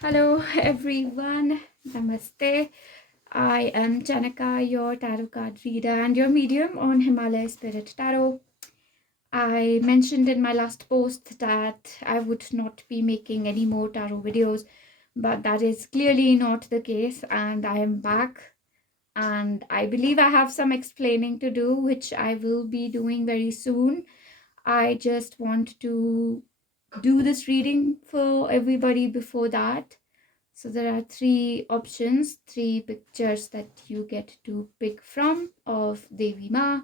Hello everyone, Namaste. I am Janaka, your tarot card reader and your medium on Himalaya Spirit Tarot. I mentioned in my last post that I would not be making any more tarot videos, but that is clearly not the case, and I am back. And I believe I have some explaining to do, which I will be doing very soon. I just want to do this reading for everybody before that. So there are three options, three pictures that you get to pick from of Devi Ma,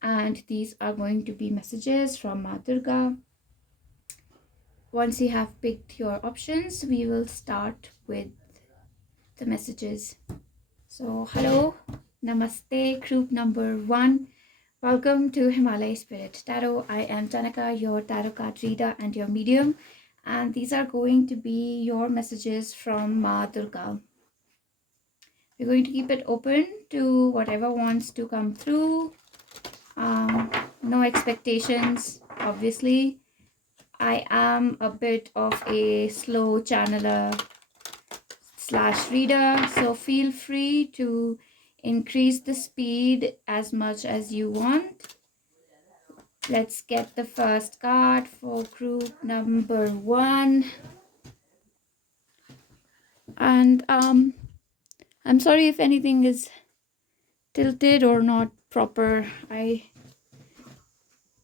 and these are going to be messages from Ma Durga. Once you have picked your options, we will start with the messages. So hello, Namaste, group number 1. Welcome to Himalaya Spirit Tarot. I am Tanaka, your tarot card reader and your medium, and these are going to be your messages from Ma Durga. We're going to keep it open to whatever wants to come through. No expectations, obviously. I am a bit of a slow channeler / reader, so feel free to increase the speed as much as you want. Let's get the first card for group number 1. And I'm sorry if anything is tilted or not proper.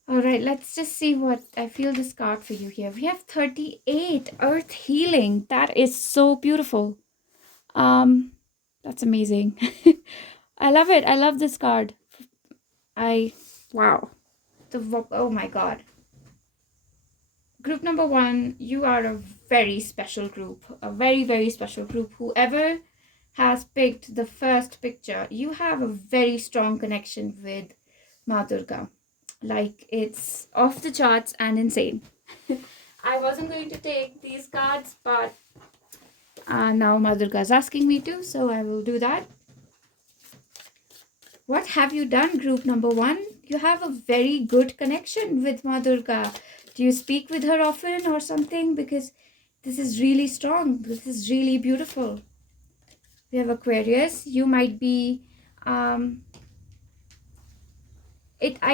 Alright, let's just see what I feel this card for you here. We have 38, Earth Healing. That is so beautiful. That's amazing. I love it. I love this card. Wow. Oh my god. Group number 1, you are a very special group. A very, very special group. Whoever has picked the first picture, you have a very strong connection with Ma Durga. Like, it's off the charts and insane. I wasn't going to take these cards, but now Ma Durga is asking me to, so I will do that. What have you done, group number 1? You have a very good connection with Ma Durga. Do you speak with her often or something? Because this is really strong. This is really beautiful. We have Aquarius. You might be I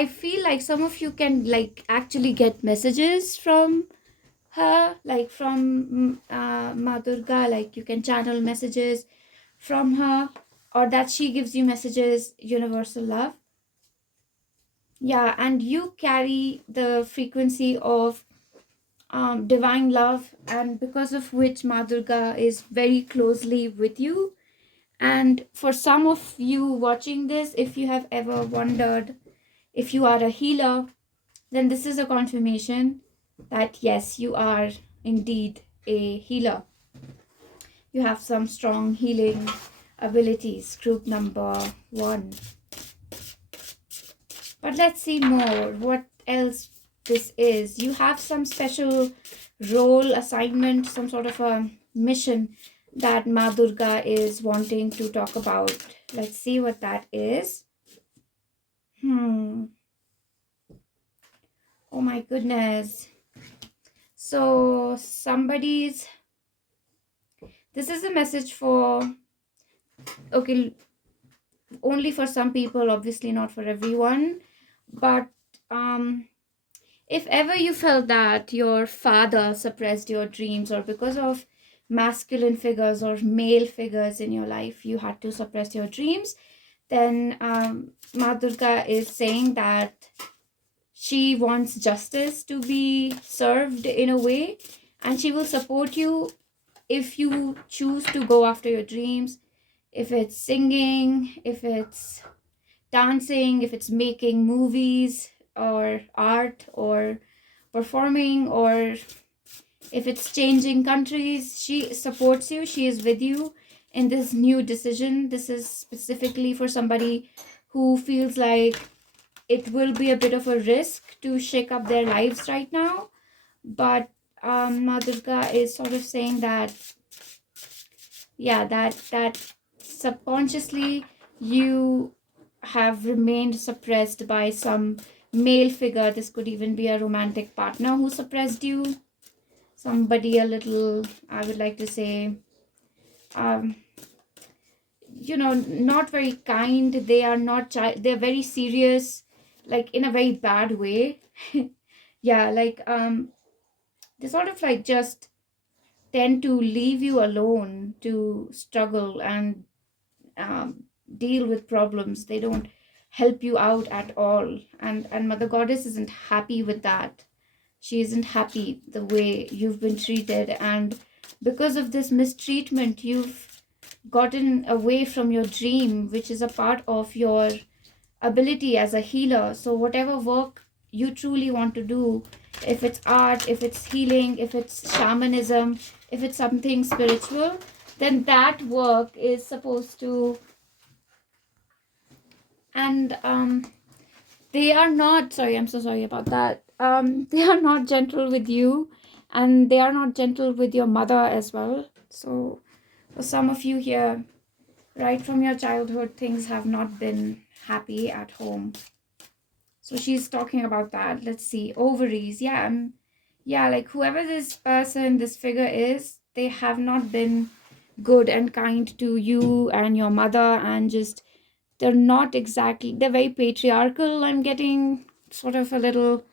feel like some of you can actually get messages from her, like from Ma Durga, like you can channel messages from her, or that she gives you messages, universal love. Yeah, and you carry the frequency of divine love, and because of which Ma Durga is very closely with you. And for some of you watching this, if you have ever wondered if you are a healer, then this is a confirmation that yes, you are indeed a healer. You have some strong healing abilities, group number 1. But let's see more. What else this is? You have some special role, assignment, some sort of a mission that Ma Durga is wanting to talk about. Let's see what that is. Oh my goodness. So this is a message for, okay, only for some people, obviously not for everyone, but if ever you felt that your father suppressed your dreams, or because of masculine figures or male figures in your life you had to suppress your dreams, then Ma Durga is saying that she wants justice to be served in a way, and she will support you if you choose to go after your dreams. If it's singing, if it's dancing, if it's making movies or art or performing, or if it's changing countries, she supports you. She is with you in this new decision. This is specifically for somebody who feels like it will be a bit of a risk to shake up their lives right now. But Ma Durga is sort of saying that, yeah, that subconsciously you have remained suppressed by some male figure. This could even be a romantic partner who suppressed you. somebody a little, I would like to say, not very kind. They are not they're very serious, like in a very bad way. Yeah, like they sort of like just tend to leave you alone to struggle and deal with problems. They don't help you out at all, and Mother Goddess isn't happy with that. She isn't happy the way you've been treated, and because of this mistreatment, you've gotten away from your dream, which is a part of your ability as a healer. So whatever work you truly want to do, if it's art, if it's healing, if it's shamanism, if it's something spiritual, then that work is supposed to, and they are not, sorry, I'm so sorry about that, they are not gentle with you, and they are not gentle with your mother as well. So for some of you here, right from your childhood, things have not been happy at home. So she's talking about that. Let's see, ovaries. Yeah, yeah, like whoever this person, this figure is, they have not been good and kind to you and your mother, and just, they're not exactly, they're very patriarchal. I'm getting sort of a little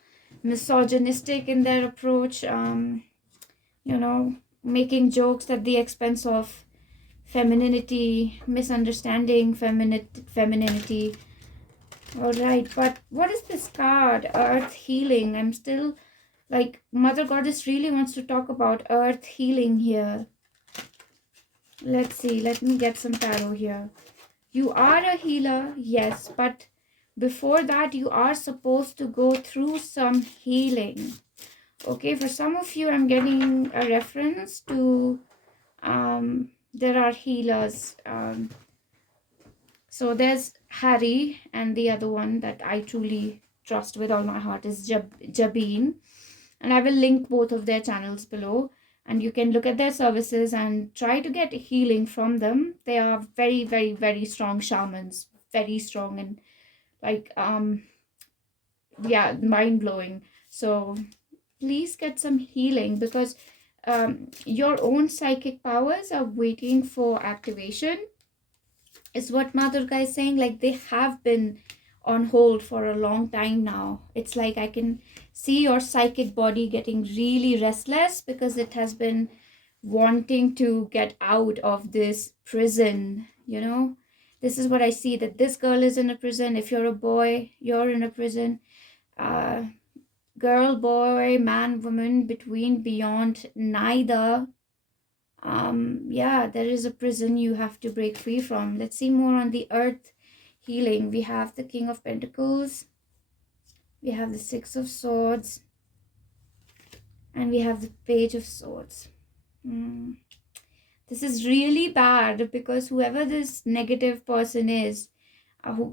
misogynistic in their approach, making jokes at the expense of femininity, misunderstanding femininity. All right, but what is this card? Earth healing. I'm still like, Mother Goddess really wants to talk about earth healing here. Let's see, let me get some tarot here. You are a healer, yes, but before that, you are supposed to go through some healing. Okay, for some of you, I'm getting a reference to, there are healers. So there's Harry, and the other one that I truly trust with all my heart is Jabin. And I will link both of their channels below, and you can look at their services and try to get healing from them. They are very, very, very strong shamans, very strong, and like, yeah, mind-blowing. So please get some healing, because your own psychic powers are waiting for activation, is what Ma Durga is saying. Like, they have been on hold for a long time now. It's like I can see your psychic body getting really restless because it has been wanting to get out of this prison, This is what I see, that this girl is in a prison. If you're a boy, you're in a prison. Girl, boy, man, woman, between, beyond, neither. Yeah, there is a prison you have to break free from. Let's see more on the earth healing. We have the King of Pentacles, we have the Six of Swords, and we have the Page of Swords. This is really bad, because whoever this negative person is,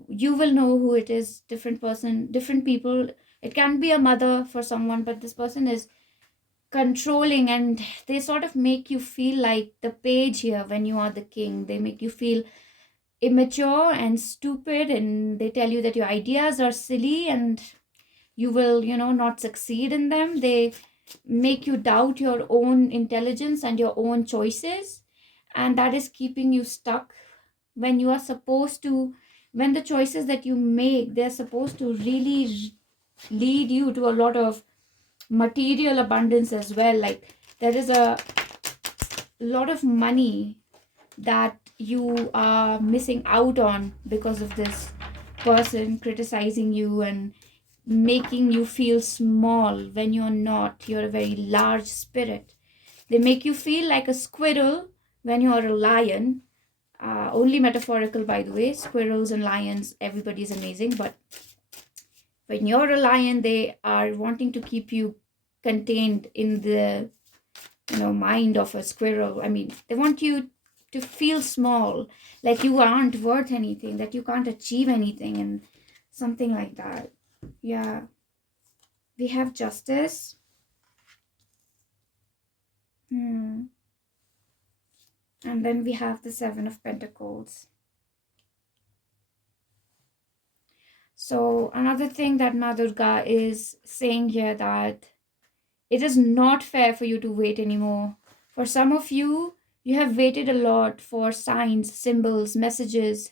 you will know who it is. Different person, different people. It can be a mother for someone, but this person is controlling, and they sort of make you feel like the page here when you are the king. They make you feel immature and stupid, and they tell you that your ideas are silly and you will, not succeed in them. They make you doubt your own intelligence and your own choices, and that is keeping you stuck when you are supposed to, when the choices that you make, they're supposed to really lead you to a lot of material abundance as well. Like, there is a lot of money that you are missing out on because of this person criticizing you and making you feel small when you're not. You're a very large spirit. They make you feel like a squirrel when you're a lion. Only metaphorical, by the way. Squirrels and lions, everybody's amazing, but when you're a lion, they are wanting to keep you contained in the mind of a squirrel. I mean, they want you to feel small, like you aren't worth anything, that you can't achieve anything, and something like that. Yeah, we have Justice. And then we have the Seven of Pentacles. So another thing that Ma Durga is saying here, that it is not fair for you to wait anymore. For some of you, you have waited a lot for signs, symbols, messages,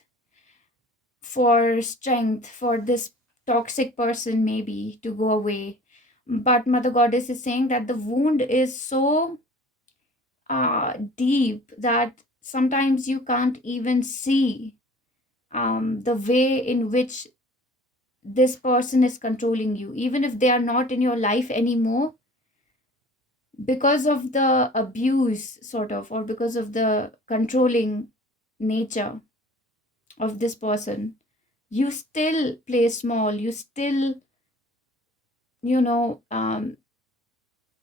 for strength, for this toxic person maybe to go away. But Mother Goddess is saying that the wound is so deep that sometimes you can't even see the way in which this person is controlling you, even if they are not in your life anymore, because of the abuse, sort of, or because of the controlling nature of this person. You still play small, you still, you know,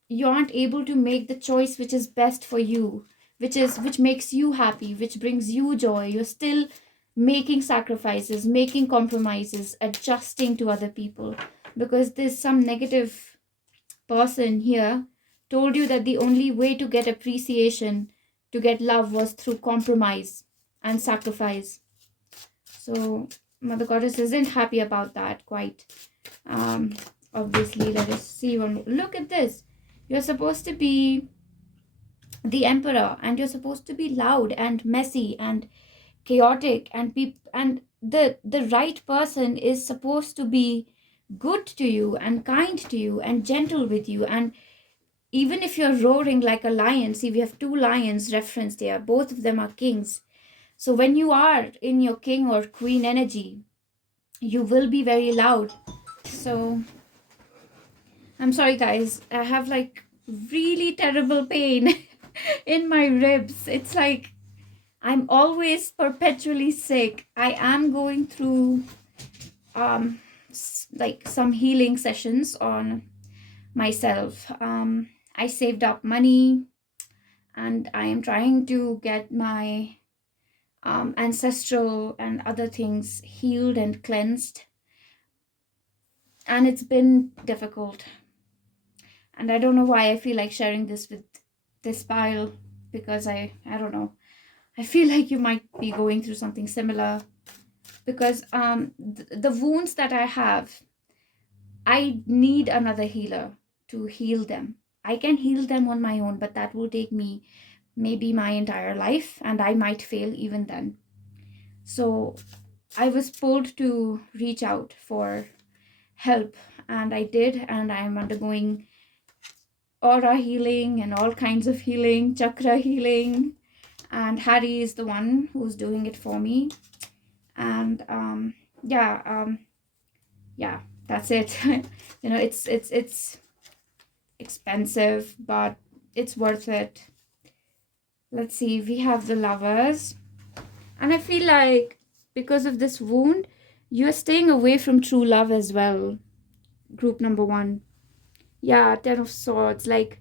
you aren't able to make the choice which is best for you, which makes you happy, which brings you joy. You're still making sacrifices, making compromises, adjusting to other people, because there's some negative person here told you that the only way to get appreciation, to get love, was through compromise and sacrifice. So Mother Goddess isn't happy about that quite. um Obviously, let us see one. Look at this. You're supposed to be the emperor, and you're supposed to be loud and messy and chaotic, and the right person is supposed to be good to you and kind to you and gentle with you. And even if you're roaring like a lion, see, we have two lions referenced here, both of them are kings. So when you are in your king or queen energy, you will be very loud. So I'm sorry, guys, I have like really terrible pain in my ribs. It's like I'm always perpetually sick. I am going through like some healing sessions on myself. I saved up money, and I am trying to get my ancestral and other things healed and cleansed. And it's been difficult. And I don't know why I feel like sharing this with this pile, because I don't know. I feel like you might be going through something similar, because the wounds that I have, I need another healer to heal them. I can heal them on my own, but that will take me maybe my entire life, and I might fail even then. So I was pulled to reach out for help, and I did, and I'm undergoing aura healing and all kinds of healing, chakra healing, and Harry is the one who's doing it for me. And yeah, that's it. It's expensive, but it's worth it. Let's see, we have the Lovers, and I feel like because of this wound, you're staying away from true love as well. Group number 1. Yeah, 10 of Swords. Like,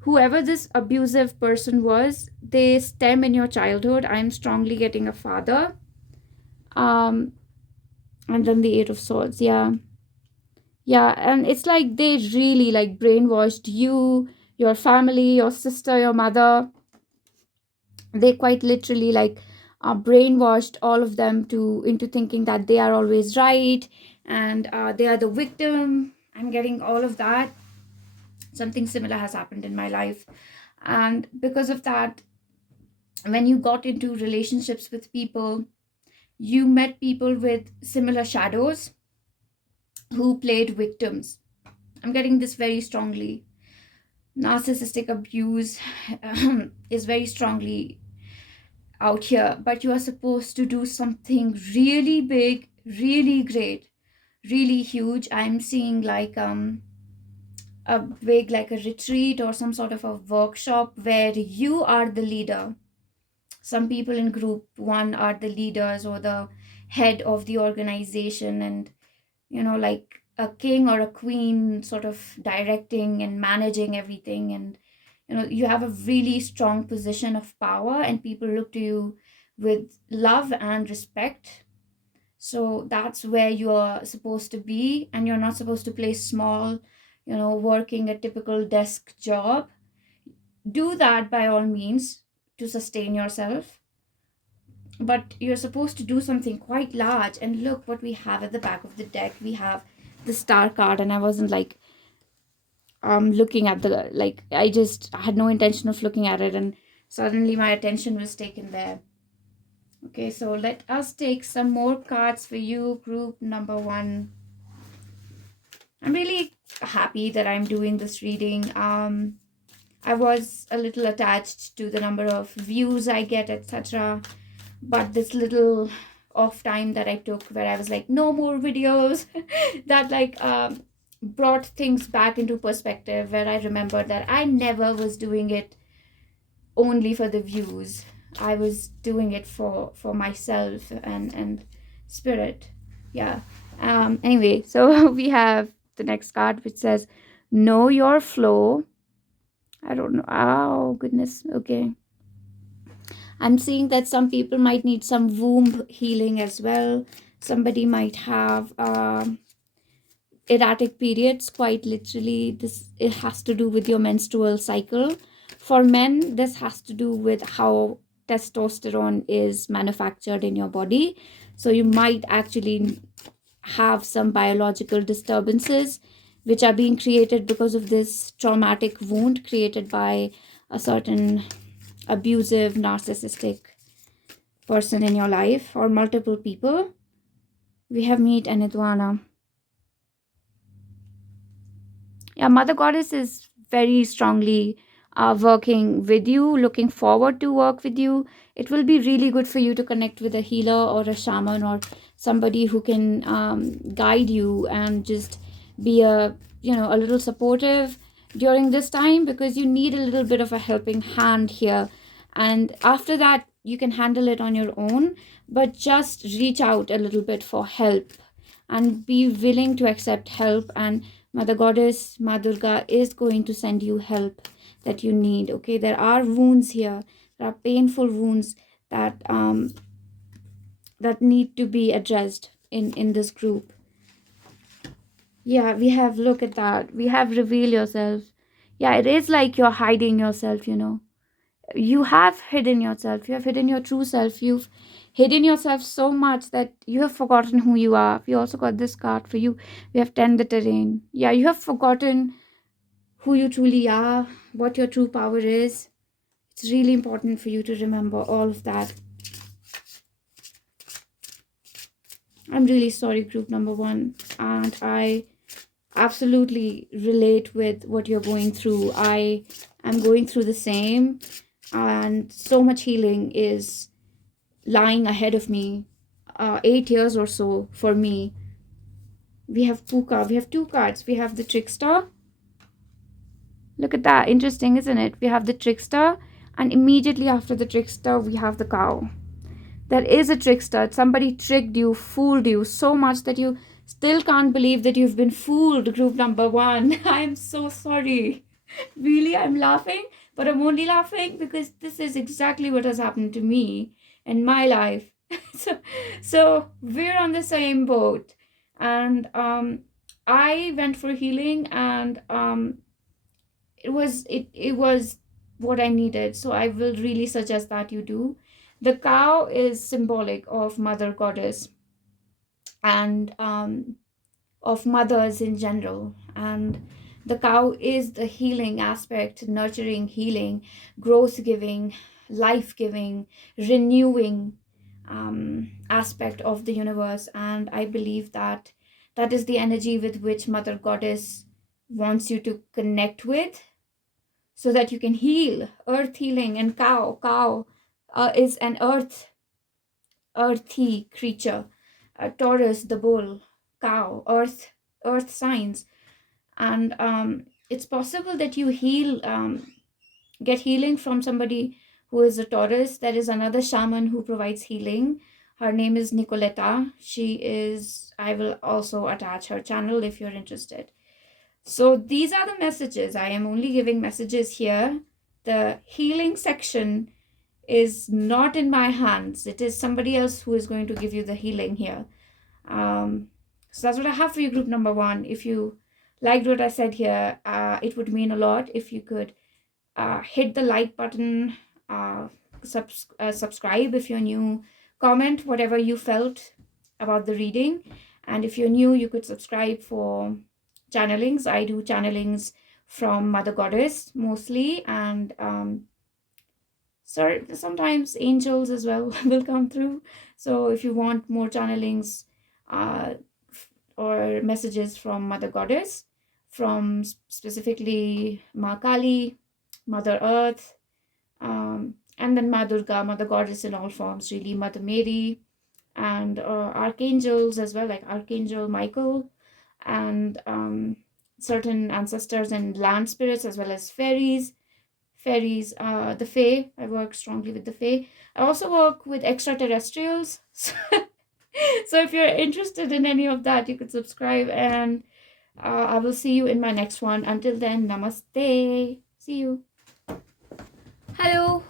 whoever this abusive person was, they stem in your childhood. I'm strongly getting a father. And then the 8 of Swords. Yeah, and it's like they really like brainwashed you, your family, your sister, your mother. They quite literally like brainwashed all of them to into thinking that they are always right, and they are the victim. I'm getting all of that. Something similar has happened in my life, and because of that, when you got into relationships with people, you met people with similar shadows who played victims. I'm getting this very strongly. Narcissistic abuse is very strongly out here, but you are supposed to do something really big, really great, really huge. I'm seeing like a big, like a retreat or some sort of a workshop where you are the leader. Some people in group 1 are the leaders or the head of the organization, and like a king or a queen sort of directing and managing everything. And you have a really strong position of power, and people look to you with love and respect. So that's where you're supposed to be, and you're not supposed to play small, working a typical desk job. Do that by all means to sustain yourself, but you're supposed to do something quite large. And look what we have at the back of the deck. We have the Star card, and I wasn't like looking at the, like, I just had no intention of looking at it, and suddenly my attention was taken there. Okay, so let us take some more cards for you, group number 1. I'm really happy that I'm doing this reading. I was a little attached to the number of views I get, etc. But this little off time that I took, where I was like, no more videos, that like brought things back into perspective, where I remembered that I never was doing it only for the views. I was doing it for myself and spirit. Yeah. Anyway, so we have the next card, which says, know your flow. I don't know. Oh, goodness. Okay. I'm seeing that some people might need some womb healing as well. Somebody might have erratic periods, quite literally. This, it has to do with your menstrual cycle. For men, this has to do with how testosterone is manufactured in your body. So you might actually have some biological disturbances which are being created because of this traumatic wound created by a certain abusive, narcissistic person in your life, or multiple people. We have meet and Idwana. Yeah, Mother Goddess is very strongly working with you, looking forward to work with you. It will be really good for you to connect with a healer or a shaman, or somebody who can guide you and just be a little supportive during this time, because you need a little bit of a helping hand here. And after that, you can handle it on your own, but just reach out a little bit for help and be willing to accept help. And Mother Goddess, Ma Durga, is going to send you help that you need. Okay, there are wounds here. There are painful wounds that that need to be addressed in this group. Yeah, we have, look at that. We have reveal yourself. Yeah, it is like you're hiding yourself, You have hidden yourself. You have hidden your true self. You've hidden yourself so much that you have forgotten who you are. We also got this card for you. We have tend the terrain. Yeah, you have forgotten who you truly are, what your true power is. It's really important for you to remember all of that. I'm really sorry, group number 1. And I absolutely relate with what you're going through. I am going through the same. And so much healing is lying ahead of me. 8 years or so for me. We have Puka. We have 2 cards. We have the Trickster. Look at that. Interesting, isn't it? We have the Trickster. And immediately after the Trickster, we have the Cow. There is a trickster. Somebody tricked you, fooled you so much that you still can't believe that you've been fooled, group number 1. I'm so sorry. Really, I'm laughing, but I'm only laughing because this is exactly what has happened to me in my life. so we're on the same boat. And I went for healing, and it was what I needed. So I will really suggest that you do. The cow is symbolic of Mother Goddess and of mothers in general. And the cow is the healing aspect, nurturing, healing, growth giving, life giving, renewing aspect of the universe. And I believe that that is the energy with which Mother Goddess wants you to connect with, so that you can heal. Earth healing. And cow is an earthy creature. Taurus, the bull. Cow, earth signs. And it's possible that you get healing from somebody who is a Taurus. There is another shaman who provides healing. Her name is Nicoletta. I will also attach her channel if you're interested. So these are the messages. I am only giving messages here. The healing section is not in my hands. It is somebody else who is going to give you the healing here. So that's what I have for you, group number 1. If you liked what I said here, it would mean a lot if you could hit the like button, subscribe if you're new, comment whatever you felt about the reading. And if you're new, you could subscribe for channelings. I do channelings from Mother Goddess mostly, and sometimes angels as well will come through. So if you want more channelings uh, or messages from Mother Goddess, from specifically Ma Kali, Mother Earth, and then Ma Durga, Mother Goddess in all forms, really, Mother Mary, and archangels as well, like Archangel Michael, and certain ancestors and land spirits, as well as fairies. The Fae. I work strongly with the Fae. I also work with extraterrestrials. So if you're interested in any of that, you could subscribe, and I will see you in my next one. Until then, namaste. See you. Hello,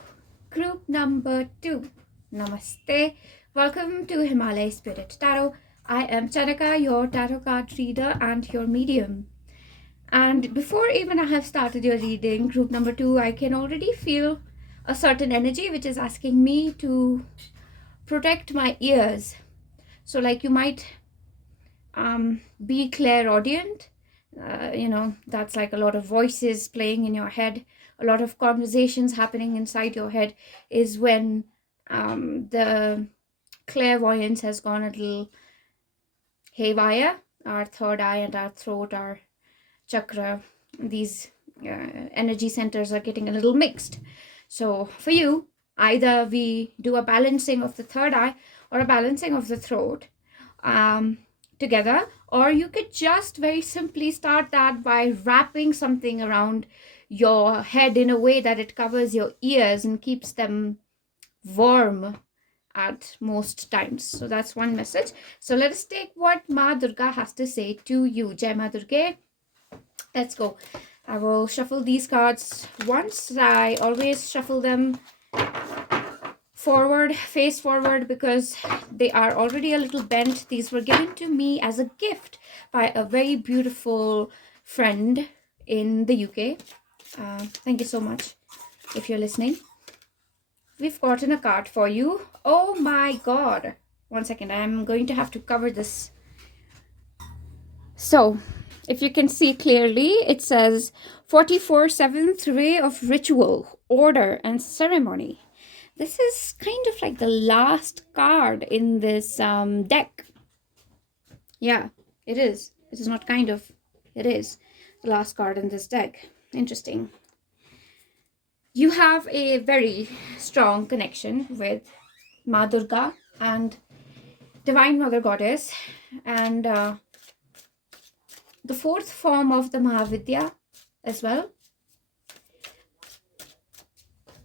group number 2. Namaste. Welcome to Himalaya Spirit Tarot. I am Chanaka, your tarot card reader and your medium. And before even I have started your reading, group number 2, I can already feel a certain energy which is asking me to protect my ears. So like you might be clairaudient. That's like a lot of voices playing in your head, a lot of conversations happening inside your head is when the clairvoyance has gone a little haywire. Our third eye and our throat, our chakra, these energy centers are getting a little mixed. So for you, either we do a balancing of the third eye or a balancing of the throat together, or you could just very simply start that by wrapping something around your head in a way that it covers your ears and keeps them warm at most times. So that's one message. So let us take what Ma Durga has to say to you. Jai Ma Durga. Let's go. I will shuffle these cards once. I always shuffle them forward, face forward, because they are already a little bent. These were given to me as a gift by a very beautiful friend in the UK. Thank you so much if you're listening. We've gotten a card for you. Oh my god. One second, I'm going to have to cover this. So, if you can see clearly, it says 44 7th ray of ritual, order, and ceremony. This is kind of like the last card in this deck. Yeah, it is. It is not kind of. It is the last card in this deck. Interesting. You have a very strong connection with Ma Durga and Divine Mother Goddess, and the fourth form of the Mahavidya as well.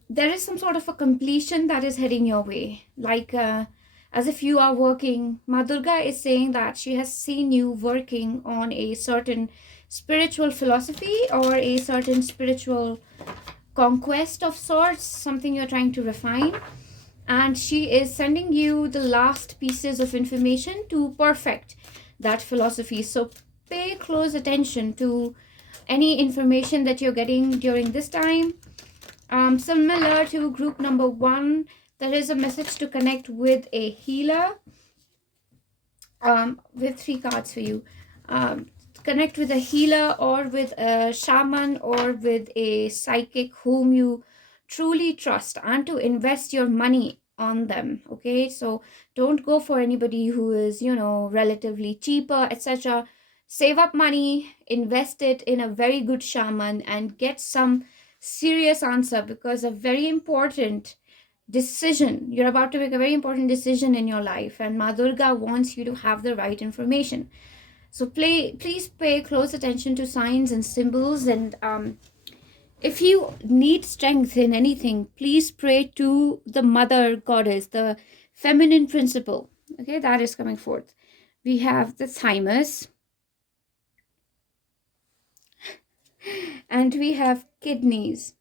There is some sort of a completion that is heading your way, like as if you are working. Ma Durga is saying that she has seen you working on a certain spiritual philosophy or a certain spiritual conquest of sorts, something you're trying to refine, and she is sending you the last pieces of information to perfect that philosophy. So pay close attention to any information that you're getting during this time. Similar to group number 1, there is a message to connect with a healer. With 3 cards for you. Connect with a healer or with a shaman or with a psychic whom you truly trust, and to invest your money on them. Okay, so don't go for anybody who is, relatively cheaper, etc. Save up money, invest it in a very good shaman, and get some serious answer, because a very important decision, you're about to make a very important decision in your life, and Ma Durga wants you to have the right information. So please pay close attention to signs and symbols, and if you need strength in anything, please pray to the Mother Goddess, the feminine principle. Okay, that is coming forth. We have the thymus, and we have kidneys.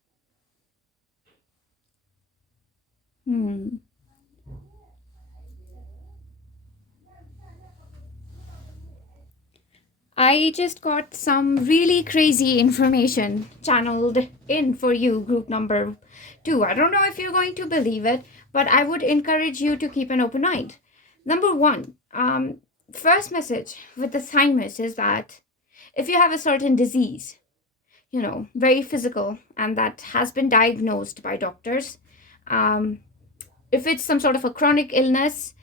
I just got some really crazy information channeled in for you, group number 2. I don't know if you're going to believe it, but I would encourage you to keep an open mind. Number 1, first message with the thymus is that if you have a certain disease, very physical, and that has been diagnosed by doctors. If it's some sort of a chronic illness,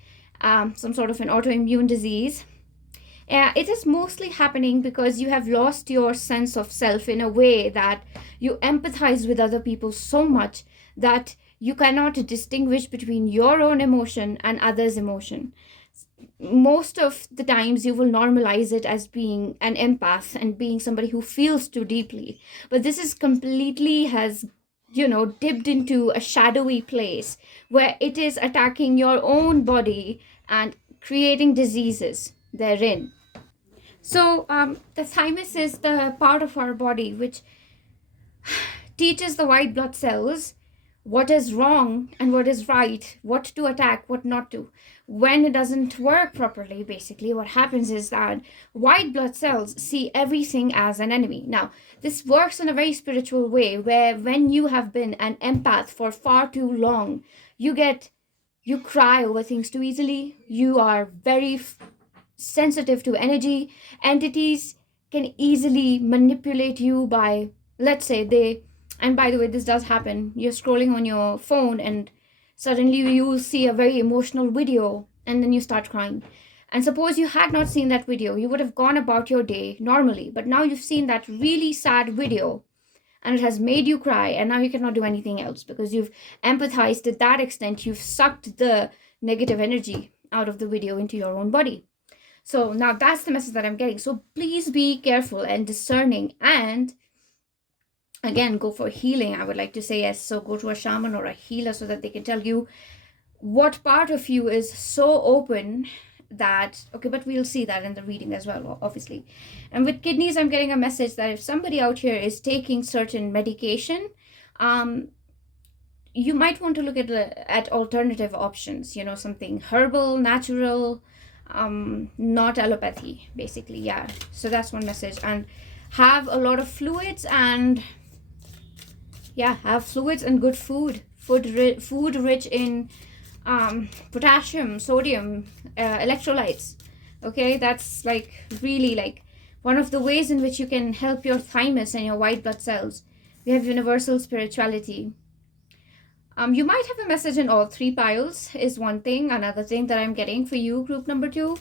some sort of an autoimmune disease, it is mostly happening because you have lost your sense of self in a way that you empathize with other people so much that you cannot distinguish between your own emotion and others' emotion. Most of the times you will normalize it as being an empath and being somebody who feels too deeply, but this is completely has dipped into a shadowy place where it is attacking your own body and creating diseases therein. So the thymus is the part of our body which teaches the white blood cells what is wrong and what is right, what to attack, what not to. When it doesn't work properly, basically what happens is that white blood cells see everything as an enemy. Now, this works in a very spiritual way, where when you have been an empath for far too long, you cry over things too easily. You are very sensitive to energy. Entities can easily manipulate you by, let's say, and by the way, this does happen. You're scrolling on your phone and suddenly you see a very emotional video and then you start crying. And suppose you had not seen that video, you would have gone about your day normally. But now you've seen that really sad video and it has made you cry, and now you cannot do anything else because you've empathized to that extent. You've sucked the negative energy out of the video into your own body. So now that's the message that I'm getting. So please be careful and discerning, and again, go for healing. I would like to say yes. So go to a shaman or a healer so that they can tell you what part of you is so open that, okay, but we'll see that in the reading as well, obviously. And with kidneys, I'm getting a message that if somebody out here is taking certain medication, you might want to look at alternative options, something herbal, natural, not allopathy, basically. Yeah, so that's one message. And have a lot of fluids, and have fluids and good food rich in potassium, sodium, electrolytes. Okay, that's like really like one of the ways in which you can help your thymus and your white blood cells. We have universal spirituality. You might have a message in all three piles is one thing. Another thing that I'm getting for you, group number 2.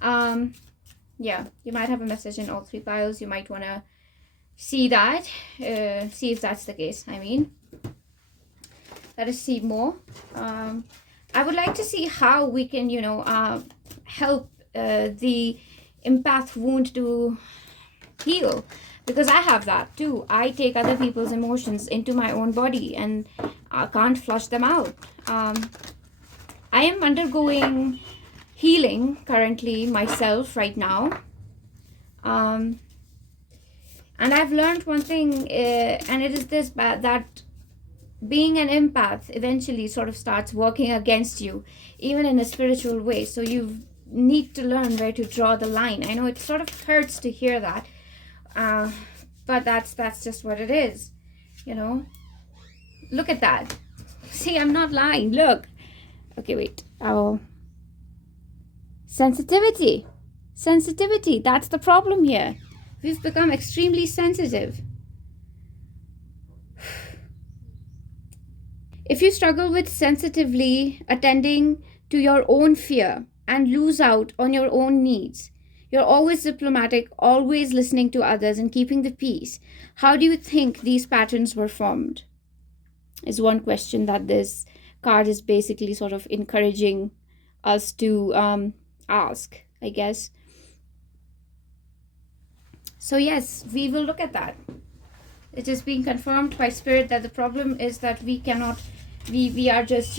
You might have a message in all three piles. You might want to see that, see if that's the case. I mean, let us see more. I would like to see how we can, help the empath wound to heal, because I have that too. I take other people's emotions into my own body and I can't flush them out. I am undergoing healing currently myself right now. And I've learned one thing, and it is this, that being an empath eventually sort of starts working against you, even in a spiritual way. So you need to learn where to draw the line. I know it sort of hurts to hear that, but that's just what it is, Look at that. See, I'm not lying. Look. Okay, wait. Oh, sensitivity. That's the problem here. We've become extremely sensitive. If you struggle with sensitively attending to your own fear and lose out on your own needs, you're always diplomatic, always listening to others and keeping the peace, how do you think these patterns were formed? Is one question that this card is basically sort of encouraging us to ask, I guess. So yes, we will look at that. It is being confirmed by spirit that the problem is that we cannot, we are just,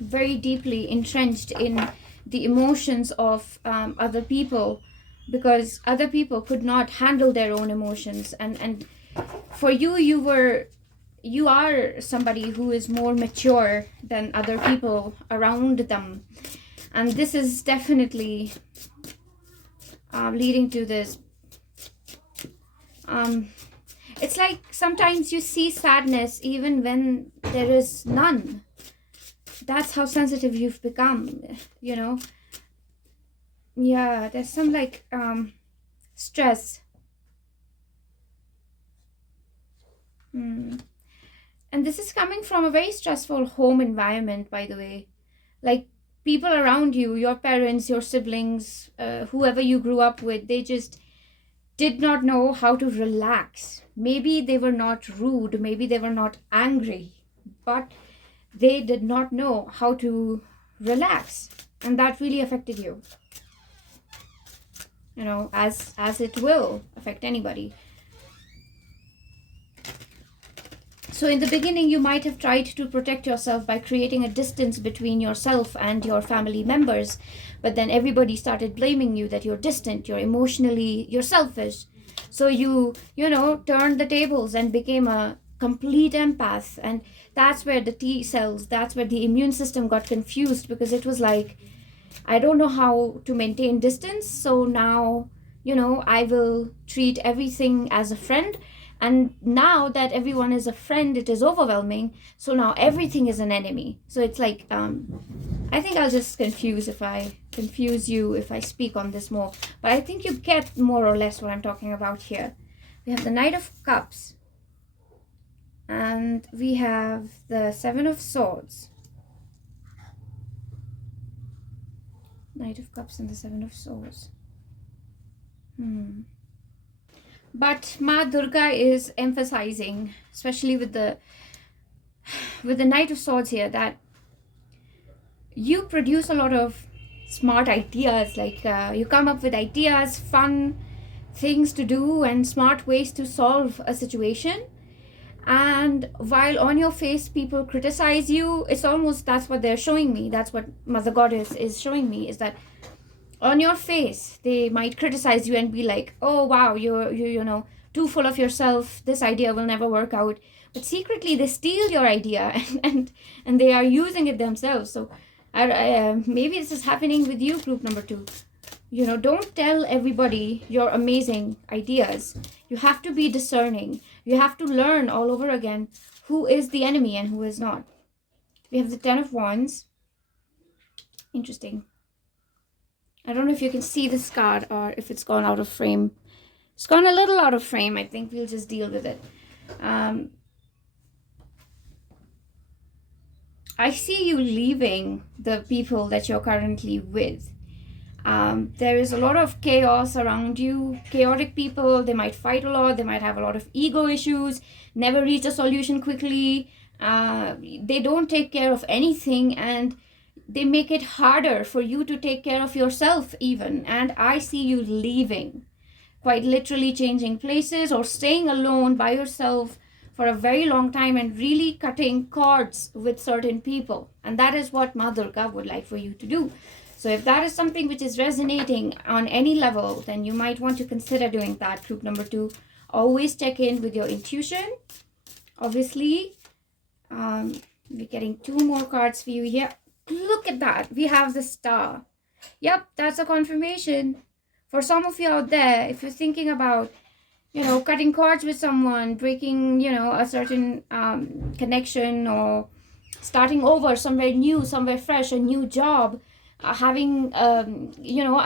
very deeply entrenched in the emotions of other people, because other people could not handle their own emotions. And for you are somebody who is more mature than other people around them. And this is definitely leading to this. It's like sometimes you see sadness even when there is none. That's how sensitive you've become, Yeah, there's some like stress. And this is coming from a very stressful home environment, by the way. Like, people around you, your parents, your siblings, whoever you grew up with, they just did not know how to relax. Maybe they were not rude, maybe they were not angry, but they did not know how to relax. And that really affected you, you know, as it will affect anybody. So in the beginning, you might have tried to protect yourself by creating a distance between yourself and your family members. But then everybody started blaming you that you're distant, you're selfish. So you turned the tables and became a complete empath. And that's where the T cells, that's where the immune system got confused, because it was like, I don't know how to maintain distance. So now, I will treat everything as a friend. And now that everyone is a friend, it is overwhelming. So now everything is an enemy. So it's like, I think I'll just confuse you if I speak on this more. But I think you get more or less what I'm talking about here. We have the Knight of Cups. And we have the Seven of Swords. Knight of Cups and the Seven of Swords. But Ma Durga is emphasizing, especially with the Knight of Swords here, that you produce a lot of smart ideas. Like, you come up with ideas, fun things to do, and smart ways to solve a situation. And while on your face people criticize you, it's almost, that's what they're showing me. That's what Mother Goddess is showing me, is that on your face they might criticize you and be like, oh wow, you're too full of yourself, this idea will never work out. But secretly they steal your idea and they are using it themselves. So maybe this is happening with you, group number 2. Don't tell everybody your amazing ideas. You have to be discerning. You have to learn all over again who is the enemy and who is not. We have the Ten of Wands. Interesting. I don't know if you can see this card or if it's gone out of frame. It's gone a little out of frame. I think we'll just deal with it. I see you leaving the people that you're currently with. There is a lot of chaos around you. Chaotic people, they might fight a lot. They might have a lot of ego issues, never reach a solution quickly. They don't take care of anything, and they make it harder for you to take care of yourself even. And I see you leaving, quite literally changing places or staying alone by yourself for a very long time and really cutting cords with certain people. And that is what Ma Durga would like for you to do. So if that is something which is resonating on any level, then you might want to consider doing that, group number 2. Always check in with your intuition. Obviously, we're getting 2 more cards for you here. Look at that. We have the Star. Yep, that's a confirmation. For some of you out there, if you're thinking about, cutting cords with someone, breaking, a certain connection, or starting over somewhere new, somewhere fresh, a new job, having, a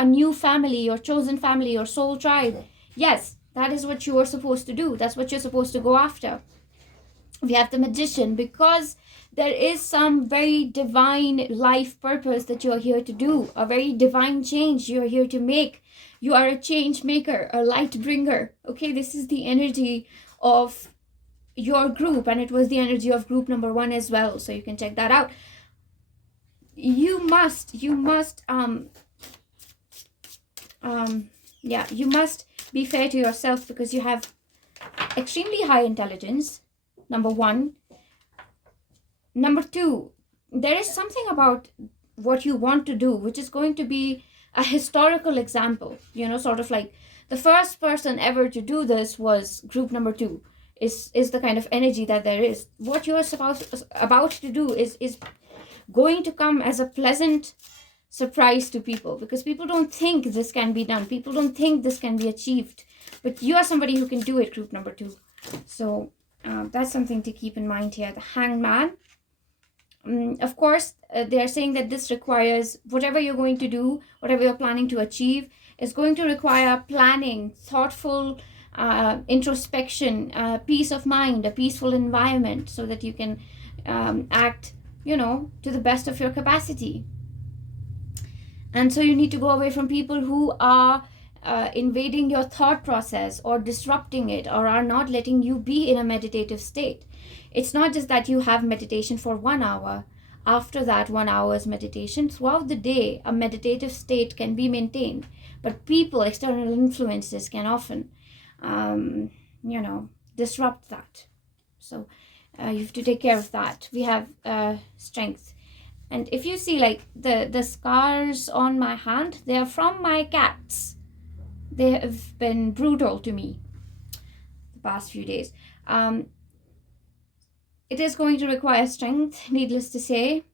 new family, your chosen family, your soul tribe. Yes, that is what you are supposed to do. That's what you're supposed to go after. We have the Magician, because there is some very divine life purpose that you're here to do, a very divine change you're here to make. You are a change maker, a light bringer. Okay, this is the energy of your group, and it was the energy of group number 1 as well. So you can check that out. You must be fair to yourself, because you have extremely high intelligence, number 1. Number 2, there is something about what you want to do which is going to be a historical example. Sort of like the first person ever to do this was group number 2, is the kind of energy that there is. What you're about to do is going to come as a pleasant surprise to people, because people don't think this can be done. People don't think this can be achieved. But you are somebody who can do it, group number 2. So that's something to keep in mind here. The Hangman. Of course, they are saying that this requires, whatever you're going to do, whatever you're planning to achieve, is going to require planning, thoughtful introspection, peace of mind, a peaceful environment, so that you can act, to the best of your capacity. And so you need to go away from people who are invading your thought process or disrupting it, or are not letting you be in a meditative state. It's not just that you have meditation for 1 hour. After that 1 hour's meditation, throughout the day, a meditative state can be maintained. But people, external influences can often, disrupt that. So you have to take care of that. We have strength. And if you see, like, the scars on my hand, they are from my cats. They have been brutal to me the past few days. It is going to require strength, needless to say.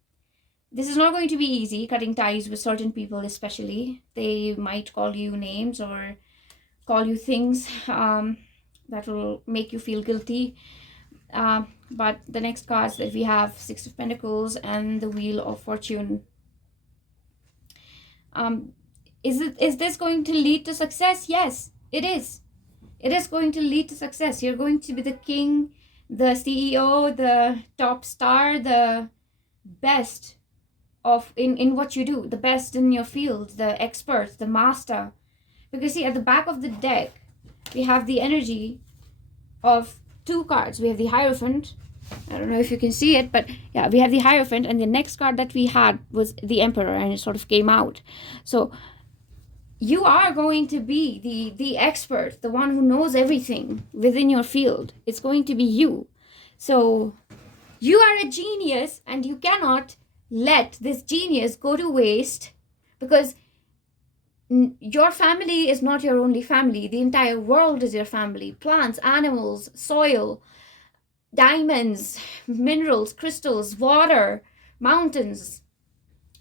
This is not going to be easy, cutting ties with certain people especially. They might call you names or call you things that will make you feel guilty. But the next cards that we have, Six of Pentacles and the Wheel of Fortune. Is this going to lead to success? Yes, it is. It is going to lead to success. You're going to be the king, the CEO, the top star, the best of in what you do, the best in your field, the expert, the master. Because see, at the back of the deck, we have the energy of 2 cards. We have the Hierophant. I don't know if you can see it, but yeah, we have the Hierophant, and the next card that we had was the Emperor, and it sort of came out. So you are going to be the expert, the one who knows everything within your field. It's going to be you. So you are a genius, and you cannot let this genius go to waste, because your family is not your only family. The entire world is your family. Plants, animals, soil, diamonds, minerals, crystals, water, mountains,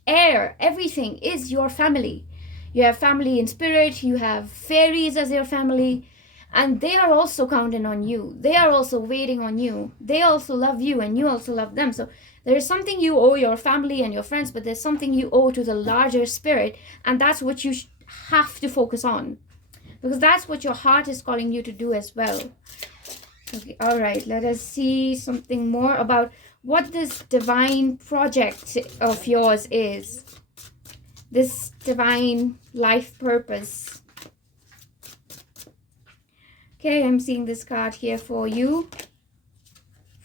air, everything is your family. You have family in spirit, you have fairies as your family, and they are also counting on you. They are also waiting on you. They also love you, and you also love them. So there is something you owe your family and your friends, but there's something you owe to the larger spirit, and that's what you have to focus on, because that's what your heart is calling you to do as well. Okay, all right, let us see something more about what this divine project of yours is, this divine life purpose. Okay, I'm seeing this card here for you.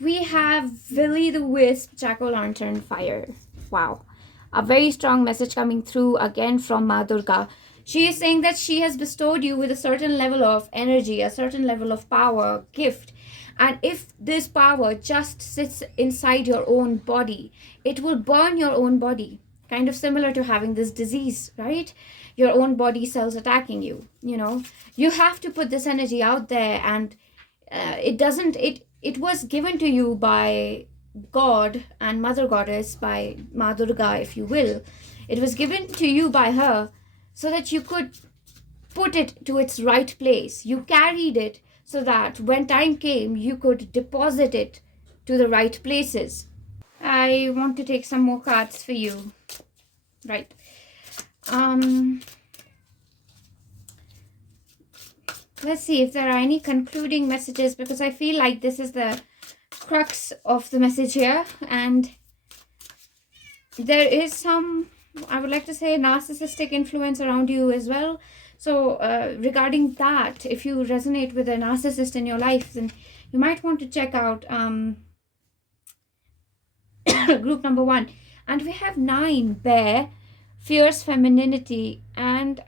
We have Willy the Wisp, Jack-o'-lantern, fire. Wow, a very strong message coming through again from Ma Durga. She is saying that she has bestowed you with a certain level of energy, a certain level of power, gift. And if this power just sits inside your own body, it will burn your own body. Kind of similar to having this disease, right? Your own body cells attacking you, You have to put this energy out there, and it was given to you by God and Mother Goddess, by Ma Durga, if you will. It was given to you by her so that you could put it to its right place. You carried it so that when time came, you could deposit it to the right places. I want to take some more cards for you. Right. Let's see if there are any concluding messages, because I feel like this is the crux of the message here, and there is some, I would like to say, narcissistic influence around you as well. So regarding that, if you resonate with a narcissist in your life, then you might want to check out group number 1. And we have 9, Bear, fierce femininity, and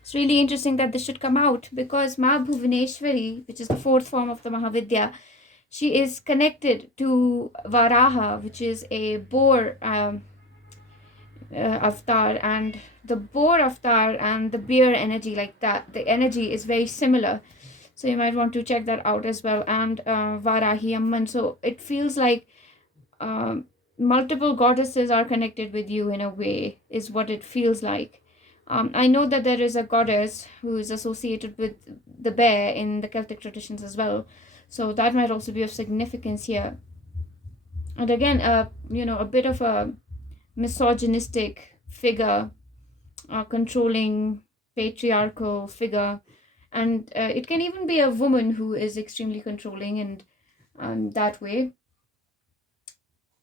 it's really interesting that this should come out, because Ma Bhuvaneshwari, which is the 4th form of the Mahavidya, she is connected to Varaha, which is a boar avatar, and the boar avatar and the bear energy, like that, the energy is very similar. So you might want to check that out as well. And Varahi Amman, so it feels like multiple goddesses are connected with you in a way, is what it feels like. I know that there is a goddess who is associated with the bear in the Celtic traditions as well, so that might also be of significance here. And again, a bit of a misogynistic figure, controlling patriarchal figure, And it can even be a woman who is extremely controlling and that way,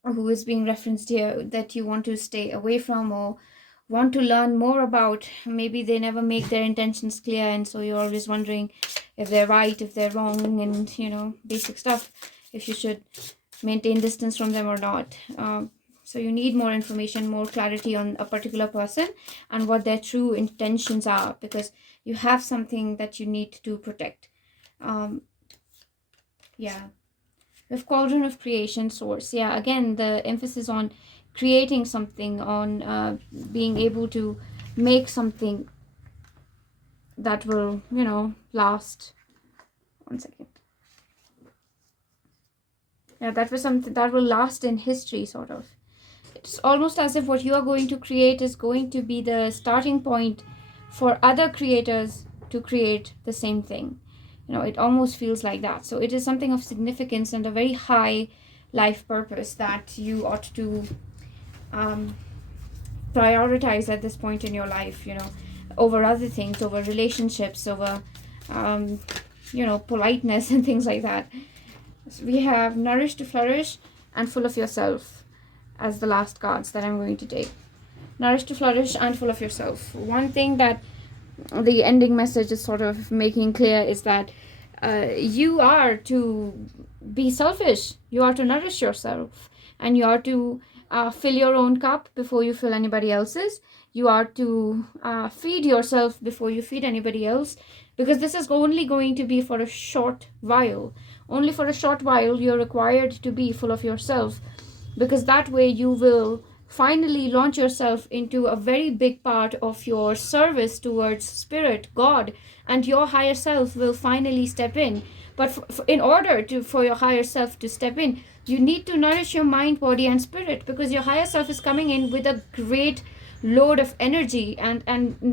who is being referenced here, that you want to stay away from or want to learn more about. Maybe they never make their intentions clear, and so you're always wondering if they're right, if they're wrong, and basic stuff, if you should maintain distance from them or not. So you need more information, more clarity on a particular person and what their true intentions are, because you have something that you need to protect. Yeah, with cauldron of creation source. Yeah, again, the emphasis on creating something, on being able to make something that will last. One second. Yeah, that was something that will last in history, sort of. It's almost as if what you are going to create is going to be the starting point for other creators to create the same thing. It almost feels like that. So it is something of significance and a very high life purpose that you ought to prioritize at this point in your life, over other things, over relationships, over politeness and things like that. So we have nourish to flourish and full of yourself as the last cards that I'm going to take. Nourish to flourish and full of yourself. One thing that the ending message is sort of making clear is that you are to be selfish. You are to nourish yourself, and you are to fill your own cup before you fill anybody else's. You are to feed yourself before you feed anybody else, because this is only going to be for a short while. Only for a short while you're required to be full of yourself, because that way you will finally launch yourself into a very big part of your service towards spirit, God, and your higher self will finally step in. But in order for your higher self to step in, you need to nourish your mind, body, and spirit, because your higher self is coming in with a great load of energy, and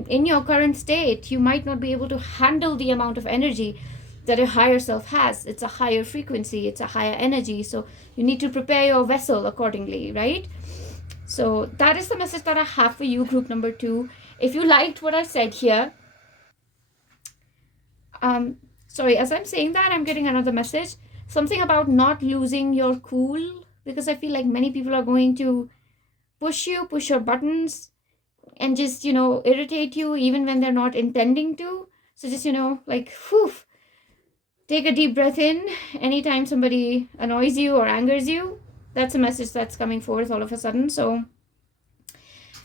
in your current state you might not be able to handle the amount of energy that a higher self has. It's a higher frequency, it's a higher energy, so you need to prepare your vessel accordingly, right? So that is the message that I have for you, group number 2. If you liked what I said here, sorry, as I'm saying that, I'm getting another message, something about not losing your cool, because I feel like many people are going to push your buttons and just irritate you even when they're not intending to. So just like, whew, take a deep breath in anytime somebody annoys you or angers you. That's a message that's coming forth all of a sudden. So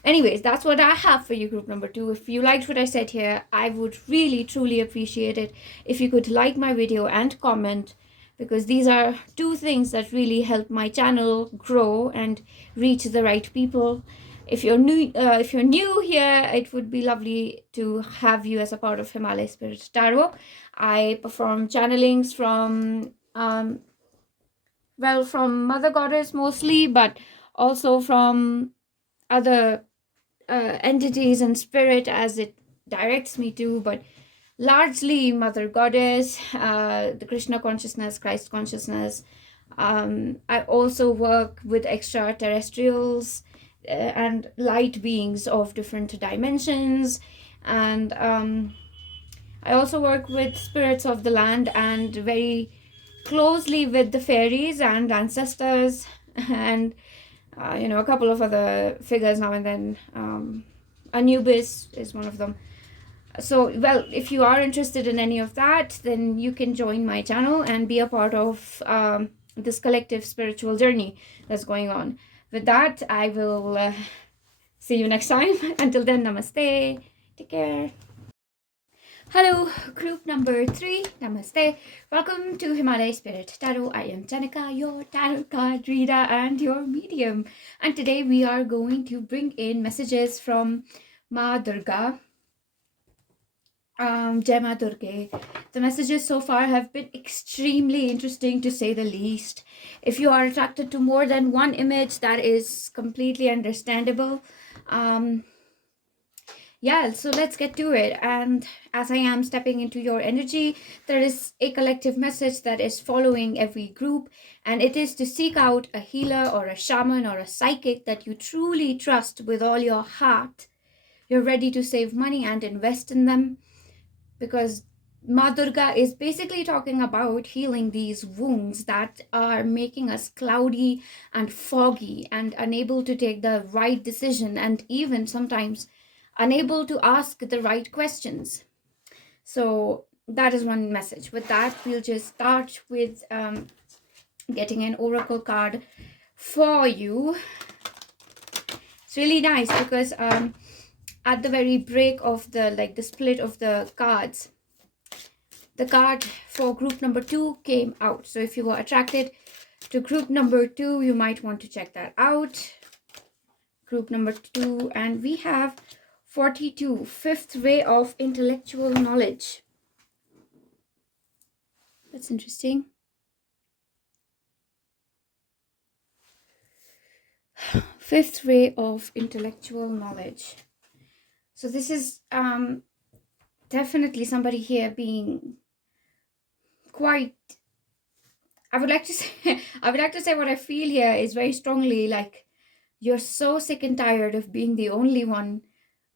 anyways, that's what I have for you, group number 2. If you liked what I said here, I would really truly appreciate it if you could like my video and comment, because these are 2 things that really help my channel grow and reach the right people. If you're new here, it would be lovely to have you as a part of Himalaya Spirit Tarot. I perform channelings from from Mother Goddess mostly, but also from other entities and spirit as it directs me to, but largely Mother Goddess, the Krishna consciousness, Christ consciousness. I also work with extraterrestrials and light beings of different dimensions, and I also work with spirits of the land and very closely with the fairies and ancestors and a couple of other figures now and then. Anubis is one of them. So, well, if you are interested in any of that, then you can join my channel and be a part of this collective spiritual journey that's going on. With that, I will see you next time. Until then, namaste. Take care. Hello, group number 3. Namaste. Welcome to Himalaya Spirit Tarot. I am Janika, your tarot card reader and your medium. And today we are going to bring in messages from Ma Durga. Jai Ma Durga. The messages so far have been extremely interesting, to say the least. If you are attracted to more than one image, that is completely understandable. Yeah, so let's get to it. And as I am stepping into your energy, there is a collective message that is following every group, and it is to seek out a healer or a shaman or a psychic that you truly trust with all your heart. You're ready to save money and invest in them, because Ma Durga is basically talking about healing these wounds that are making us cloudy and foggy and unable to take the right decision, and even sometimes unable to ask the right questions. So that is one message. With that, we'll just start with getting an oracle card for you. It's really nice because at the very break of the split of the cards, the card for group number 2 came out. So if you were attracted to group number 2, you might want to check that out. Group number 2, and we have 42, fifth ray of intellectual knowledge. That's interesting. Fifth ray of intellectual knowledge. So this is definitely somebody here being quite, I would like to say what I feel here is very strongly like you're so sick and tired of being the only one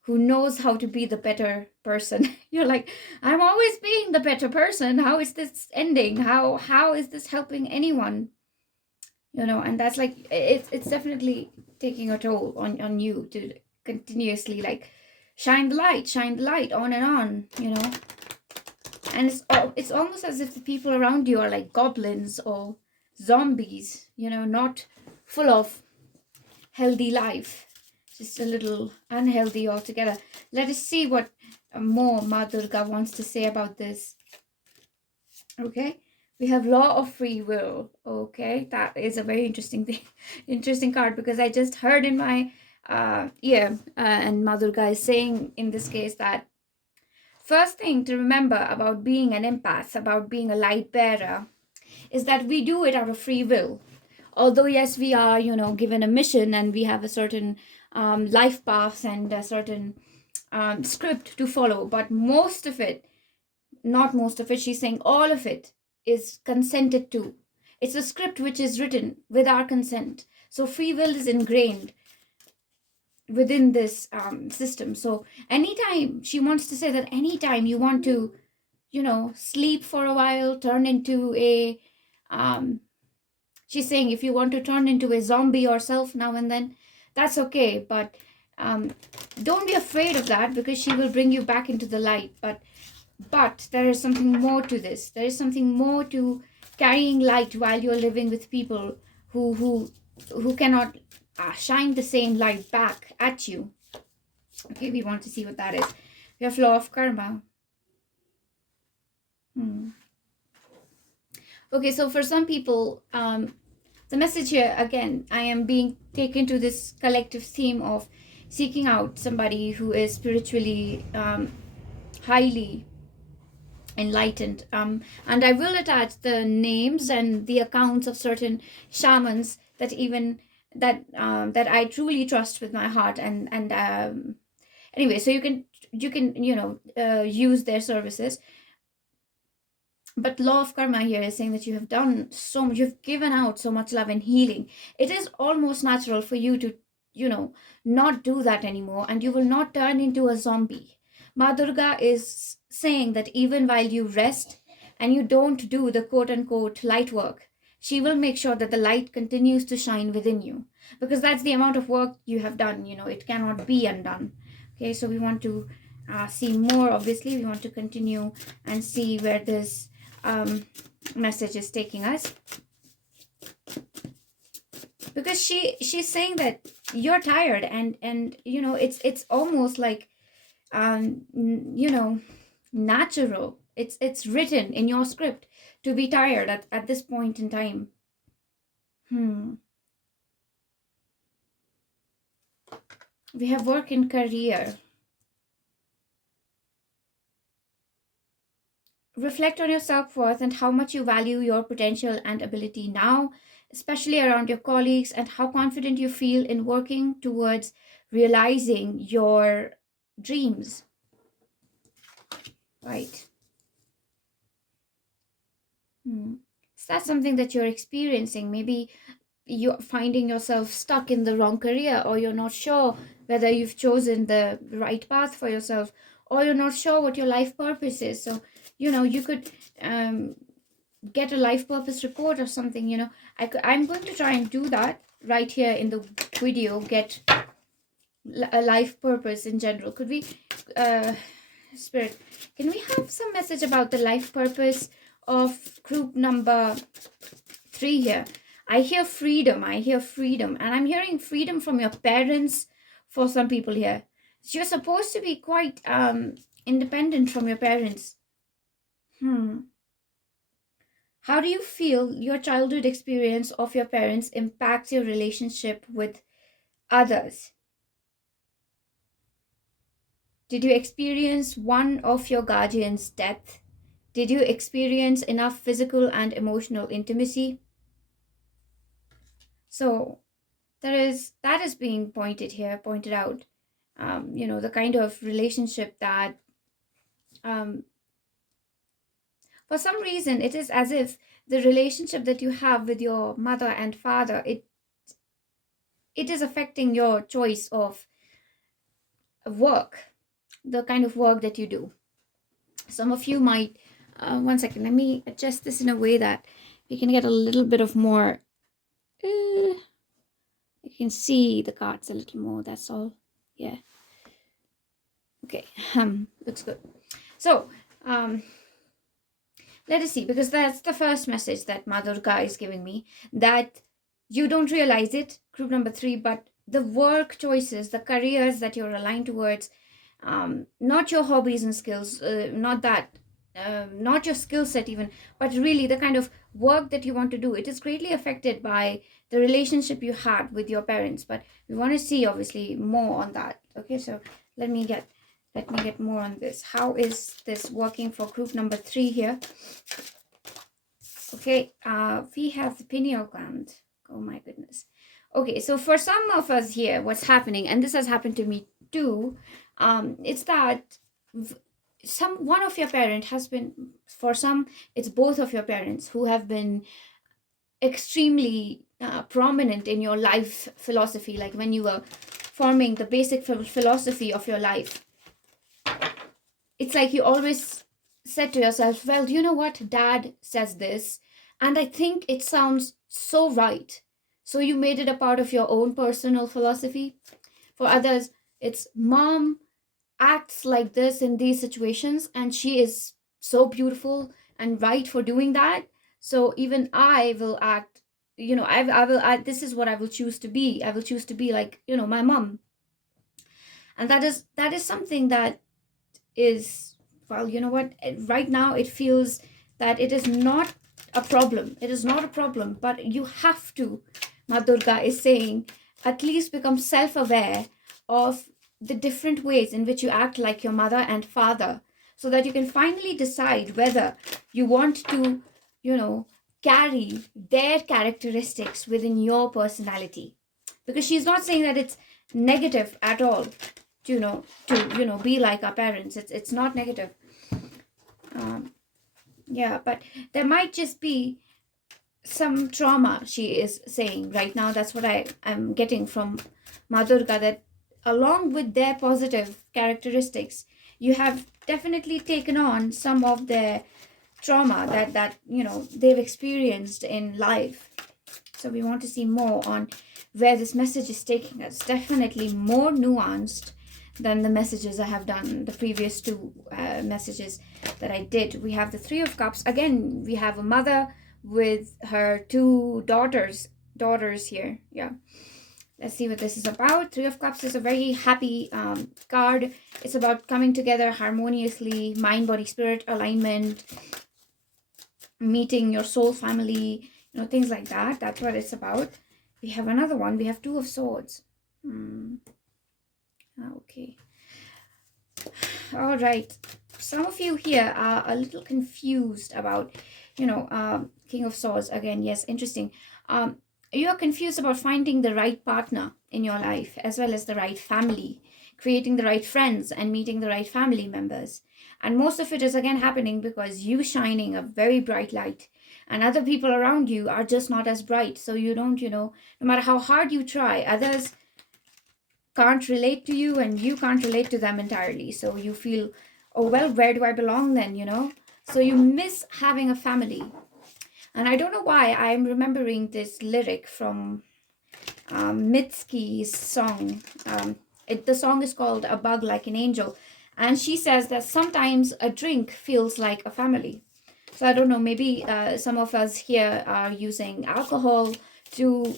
who knows how to be the better person. You're like, I'm always being the better person. How is this ending? How is this helping anyone? You know, and that's like it's definitely taking a toll on you to continuously like shine the light on and on, you know. And it's almost as if the people around you are like goblins or zombies, you know, not full of healthy life, just a little unhealthy altogether. Let us see what more Ma Durga wants to say about this. Okay, we have law of free will. Okay, that is a very interesting thing, interesting card, because I just heard in my ear, and Ma Durga is saying in this case that first thing to remember about being an empath, about being a light bearer, is that we do it out of free will. Although yes, we are, you know, given a mission and we have a certain life path and a certain script to follow, but most of it, not most of it, she's saying all of it is consented to. It's a script which is written with our consent. So free will is ingrained within this system. So anytime, she wants to say that anytime you want to, you know, sleep for a while, turn into a she's saying if you want to turn into a zombie yourself now and then, that's okay, but don't be afraid of that, because she will bring you back into the light. But there is something more to this. There is something more to carrying light while you're living with people who cannot shine the same light back at you. Okay, we want to see what that is. We have law of karma. Okay, so for some people, the message here, again, I am being taken to this collective theme of seeking out somebody who is spiritually highly enlightened. And I will attach the names and the accounts of certain shamans that even that I truly trust with my heart. And anyway, so you can you know use their services. But law of karma here is saying that you have done so much, you've given out so much love and healing. It is almost natural for you to, you know, not do that anymore, and you will not turn into a zombie. Ma Durga is saying that even while you rest and you don't do the quote unquote light work, she will make sure that the light continues to shine within you, because that's the amount of work you have done. You know, it cannot be undone. Okay, so we want to see more. Obviously, we want to continue and see where this message is taking us, because she's saying that you're tired, and you know it's almost like you know, natural. It's written in your script to be tired at this point in time. We have work and career. Reflect on your self-worth and how much you value your potential and ability now, especially around your colleagues, and how confident you feel in working towards realizing your dreams. Right. Is that something that you're experiencing? Maybe you're finding yourself stuck in the wrong career, or you're not sure whether you've chosen the right path for yourself, or you're not sure what your life purpose is. So you could get a life purpose report or something. I'm going to try and do that right here in the video, get a life purpose in general. Could we, Spirit, can we have some message about the life purpose of group number 3 here? I hear freedom, and I'm hearing freedom from your parents for some people here. So you're supposed to be quite independent from your parents. How do you feel your childhood experience of your parents impacts your relationship with others? Did you experience one of your guardians' death? Did you experience enough physical and emotional intimacy? So that is being pointed out. The kind of relationship that for some reason it is as if the relationship that you have with your mother and father, it is affecting your choice of work, the kind of work that you do. Some of you might, one second, let me adjust this in a way that we can get a little bit of more, you can see the cards a little more, that's all. Yeah. Okay, looks good. So, let us see, because that's the first message that Ma Durga is giving me, that you don't realize it, group number 3, but the work choices, the careers that you're aligned towards, not your hobbies and skills, not your skill set even, but really the kind of work that you want to do, it is greatly affected by the relationship you had with your parents. But we want to see obviously more on that. Okay, so let me get more on this. How is this working for group number 3 here? Okay, we have the pineal gland. Oh my goodness. Okay, so for some of us here, what's happening, and this has happened to me too, it's that one of your parent has been, for some it's both of your parents who have been extremely prominent in your life philosophy, like when you were forming the basic philosophy of your life. It's like you always said to yourself, well, you know what, dad says this and I think it sounds so right, so you made it a part of your own personal philosophy. For others, it's mom acts like this in these situations and she is so beautiful and right for doing that, so even I will act, I will act, this is what I will choose to be. I will choose to be like, my mom. And that is something that is, well, you know what, right now it feels that it is not a problem. It is not a problem, but you have to, Ma Durga is saying, at least become self-aware of the different ways in which you act like your mother and father, so that you can finally decide whether you want to, carry their characteristics within your personality. Because she's not saying that it's negative at all to be like our parents. It's not negative. Yeah, but there might just be some trauma, she is saying right now. That's what I'm getting from Ma Durga, that along with their positive characteristics, you have definitely taken on some of their trauma that they've experienced in life. So we want to see more on where this message is taking us. Definitely more nuanced than the messages I have done, the previous 2 messages that I did. We have the 3 of Cups. Again, we have a mother with her 2 daughters here. Yeah. Let's see what this is about. 3 of Cups is a very happy card. It's about coming together harmoniously, mind, body, spirit alignment, meeting your soul family, things like that. That's what it's about. We have another one. We have 2 of Swords. Okay. All right. Some of you here are a little confused about, King of Swords again. Yes, interesting. You are confused about finding the right partner in your life, as well as the right family, creating the right friends and meeting the right family members. And most of it is again happening because you shining a very bright light and other people around you are just not as bright. So you don't, no matter how hard you try, others can't relate to you and you can't relate to them entirely. So you feel, oh, well, where do I belong then, So you miss having a family. And I don't know why I'm remembering this lyric from Mitski's song. The song is called A Bug Like an Angel. And she says that sometimes a drink feels like a family. So I don't know, maybe some of us here are using alcohol to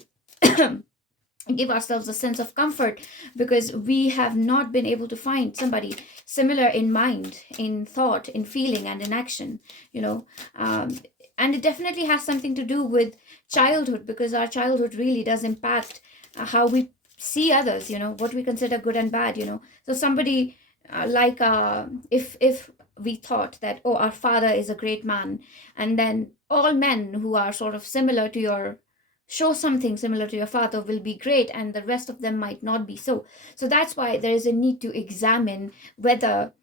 give ourselves a sense of comfort because we have not been able to find somebody similar in mind, in thought, in feeling, and in action, you know. And it definitely has something to do with childhood, because our childhood really does impact how we see others, you know, what we consider good and bad, you know. So somebody if we thought that, oh, our father is a great man, and then all men who are sort of similar to your show something similar to your father will be great, and the rest of them might not be so. So that's why there is a need to examine whether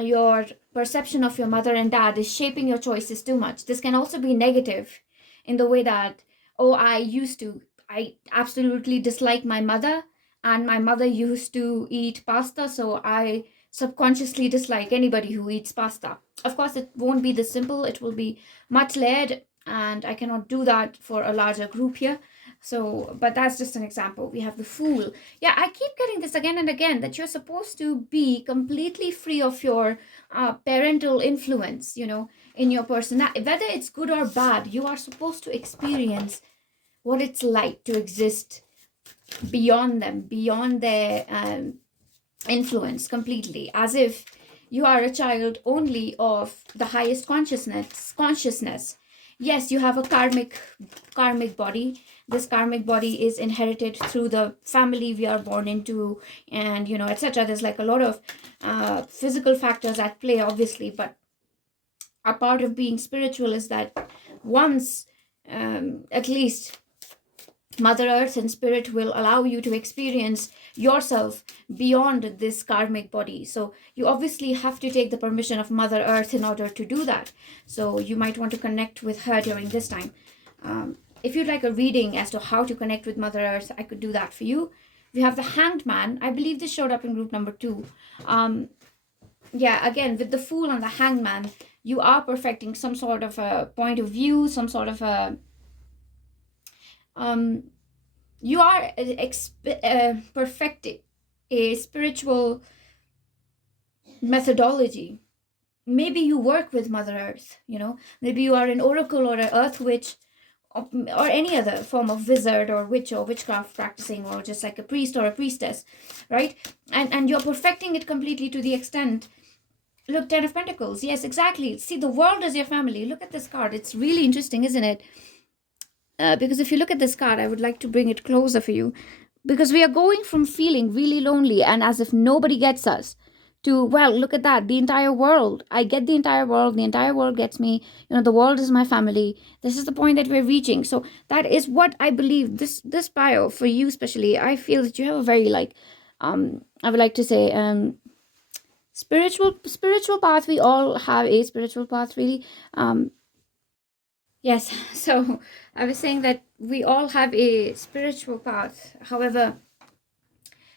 your perception of your mother and dad is shaping your choices too much. This can also be negative in the way that, oh, I absolutely dislike my mother, and my mother used to eat pasta, so I subconsciously dislike anybody who eats pasta. Of course, it won't be this simple, it will be much layered, and I cannot do that for a larger group here. So, but that's just an example. We have the fool. Yeah, I keep getting this again and again, that you're supposed to be completely free of your parental influence, you know, in your personality. Whether it's good or bad, you are supposed to experience what it's like to exist beyond them, beyond their influence completely, as if you are a child only of the highest consciousness. Yes, you have a karmic body. This karmic body is inherited through the family we are born into, and you know, etc. There's like a lot of physical factors at play, obviously, but a part of being spiritual is that once at least Mother Earth and Spirit will allow you to experience yourself beyond this karmic body. So you obviously have to take the permission of Mother Earth in order to do that. So you might want to connect with her during this time. If you'd like a reading as to how to connect with Mother Earth, I could do that for you. We have the Hanged Man. I believe this showed up in group number 2. Yeah, again, with the Fool and the Hanged Man, you are perfecting some sort of a point of view, some sort of a you are perfecting a spiritual methodology. Maybe you work with Mother Earth, you know, maybe you are an oracle or an earth witch, or any other form of wizard or witch or witchcraft practicing, or just like a priest or a priestess, right? And you're perfecting it completely to the extent. Look, 10 of Pentacles. Yes, exactly. See, the world is your family. Look at this card. It's really interesting, isn't it? Because if you look at this card, I would like to bring it closer for you. Because we are going from feeling really lonely and as if nobody gets us to, well, look at that, the entire world. I get the entire world gets me. You know, the world is my family. This is the point that we're reaching. So that is what I believe. This bio, for you especially, I feel that you have a very, like, I would like to say, spiritual path. We all have a spiritual path, really. Yes, so I was saying that we all have a spiritual path. However,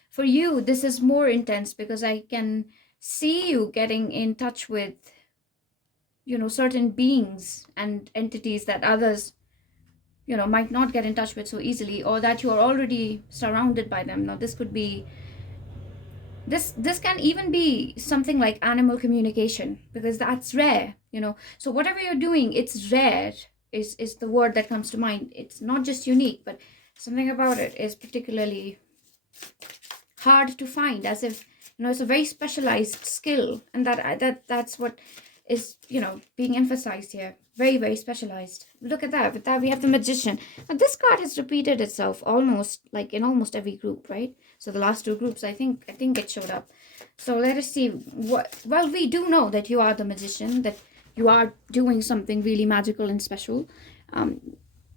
for you, this is more intense because I can see you getting in touch with, you know, certain beings and entities that others, you know, might not get in touch with so easily, or that you are already surrounded by them. Now, this could be, this can even be something like animal communication, because that's rare, you know. So whatever you're doing, it's rare, is the word that comes to mind. It's not just unique, but something about it is particularly hard to find, as if, you know, it's a very specialized skill, and that's what is, you know, being emphasized here. Very, very specialized. Look at that. With that, we have the Magician. Now, this card has repeated itself almost, like, in almost every group, right? So the last 2 groups, I think it showed up. So let us see what. Well, we do know that you are the Magician, that you are doing something really magical and special.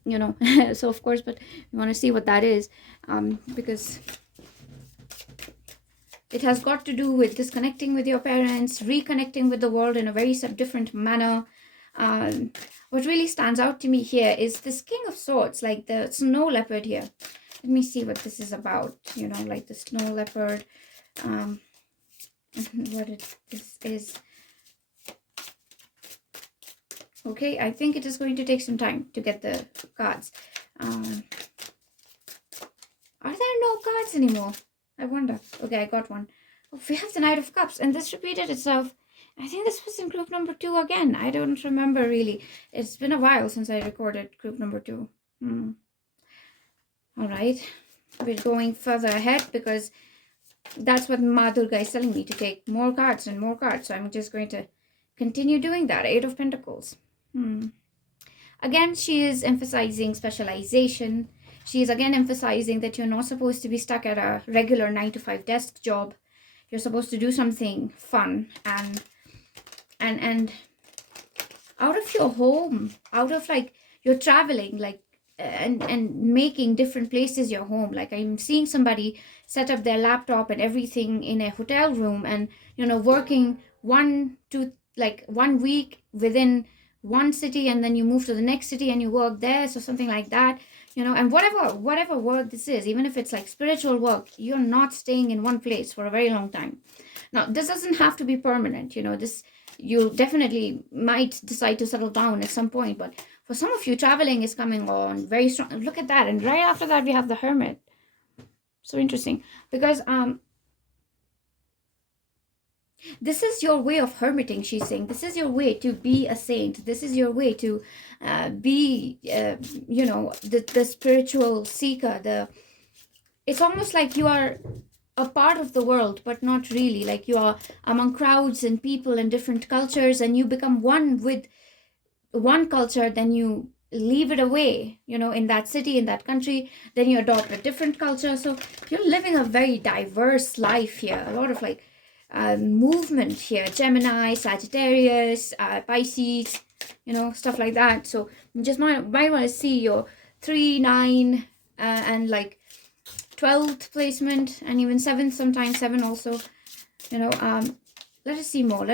You know, so of course, but we want to see what that is, because it has got to do with disconnecting with your parents, reconnecting with the world in a very different manner. What really stands out to me here is this King of Swords, like the snow leopard here. Let me see what this is about, you know, like the snow leopard. This is. Okay, I think it is going to take some time to get the cards. Are there no cards anymore? I wonder. Okay, I got one. Oh, we have the Knight of Cups, and this repeated itself. I think this was in group number 2 again. I don't remember really. It's been a while since I recorded group number 2. All right. We're going further ahead because that's what Ma Durga is telling me, to take more cards and more cards. So I'm just going to continue doing that. 8 of Pentacles. Again, she is emphasizing specialization. She is again emphasizing that you're not supposed to be stuck at a regular 9-to-5 desk job. You're supposed to do something fun and out of your home, out of like you're traveling, like and making different places your home. Like I'm seeing somebody set up their laptop and everything in a hotel room, and working 1 week within one city, and then you move to the next city and you work there, so something like that. And whatever work this is, even if it's like spiritual work, you're not staying in one place for a very long time. Now this doesn't have to be permanent. This, you definitely might decide to settle down at some point, but for some of you, traveling is coming on very strong. Look at that. And right after that we have the Hermit. So interesting, because this is your way of hermiting, she's saying. This is your way to be a saint. This is your way to be, the spiritual seeker. It's almost like you are a part of the world, but not really. Like you are among crowds and people and different cultures, and you become one with one culture, then you leave it away, in that city, in that country, then you adopt a different culture. So you're living a very diverse life here. A lot of like movement here. Gemini, Sagittarius, Pisces, stuff like that. So you just might want to see your 3, 9, and like 12th placement, and even 7th, sometimes 7 also. Let us see more.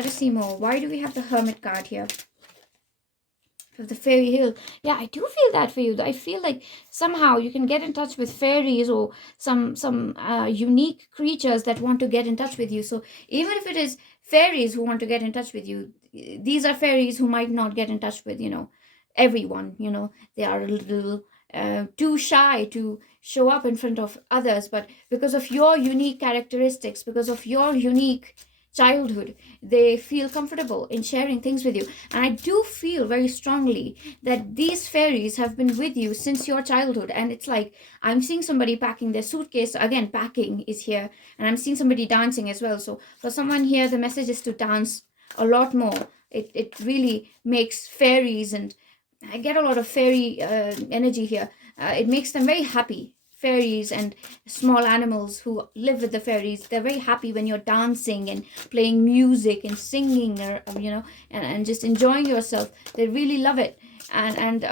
Why do we have the Hermit card here? Of the fairy hill. Yeah, I do feel that for you. I feel like somehow you can get in touch with fairies or some unique creatures that want to get in touch with you. So even if it is fairies who want to get in touch with you, these are fairies who might not get in touch with everyone. They are a little too shy to show up in front of others, but because of your unique characteristics, because of your unique childhood, they feel comfortable in sharing things with you. And I do feel very strongly that these fairies have been with you since your childhood. And it's like I'm seeing somebody packing their suitcase. Again, packing is here, and I'm seeing somebody dancing as well. So for someone here, the message is to dance a lot more. It really makes fairies, and I get a lot of fairy energy here. It makes them very happy. Fairies and small animals who live with the fairies, they're very happy when you're dancing and playing music and singing, or and just enjoying yourself. They really love it. And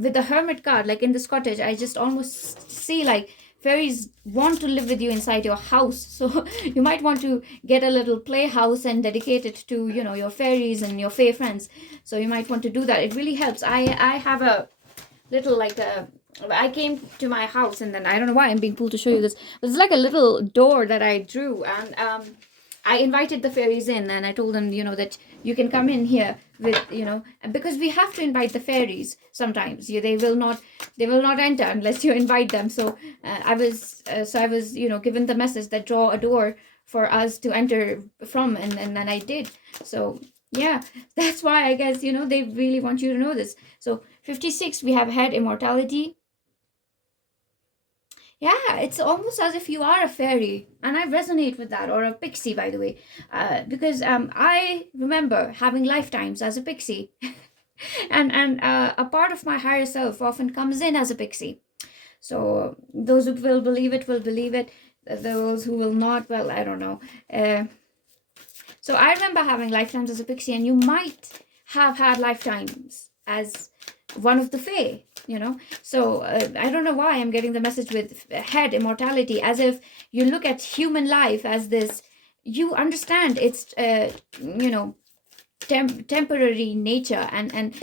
with the Hermit card, like in this cottage, I just almost see like fairies want to live with you inside your house. So you might want to get a little playhouse and dedicate it to your fairies and your fae friends. So you might want to do that. It really helps. I have a little like I came to my house, and then I don't know why I'm being pulled to show you this. It's like a little door that I drew, and I invited the fairies in, and I told them, that you can come in here with, because we have to invite the fairies sometimes. They will not enter unless you invite them. So I was given the message that draw a door for us to enter from, and then I did. So yeah, that's why I guess, they really want you to know this. So 56, we have had immortality. Yeah, it's almost as if you are a fairy, and I resonate with that, or a pixie, by the way, because I remember having lifetimes as a pixie, and a part of my higher self often comes in as a pixie. So those who will believe it will believe it. Those who will not, well, I don't know. So I remember having lifetimes as a pixie, and you might have had lifetimes as one of the fae. So I don't know why I'm getting the message with head immortality, as if you look at human life as this, you understand it's temporary nature, and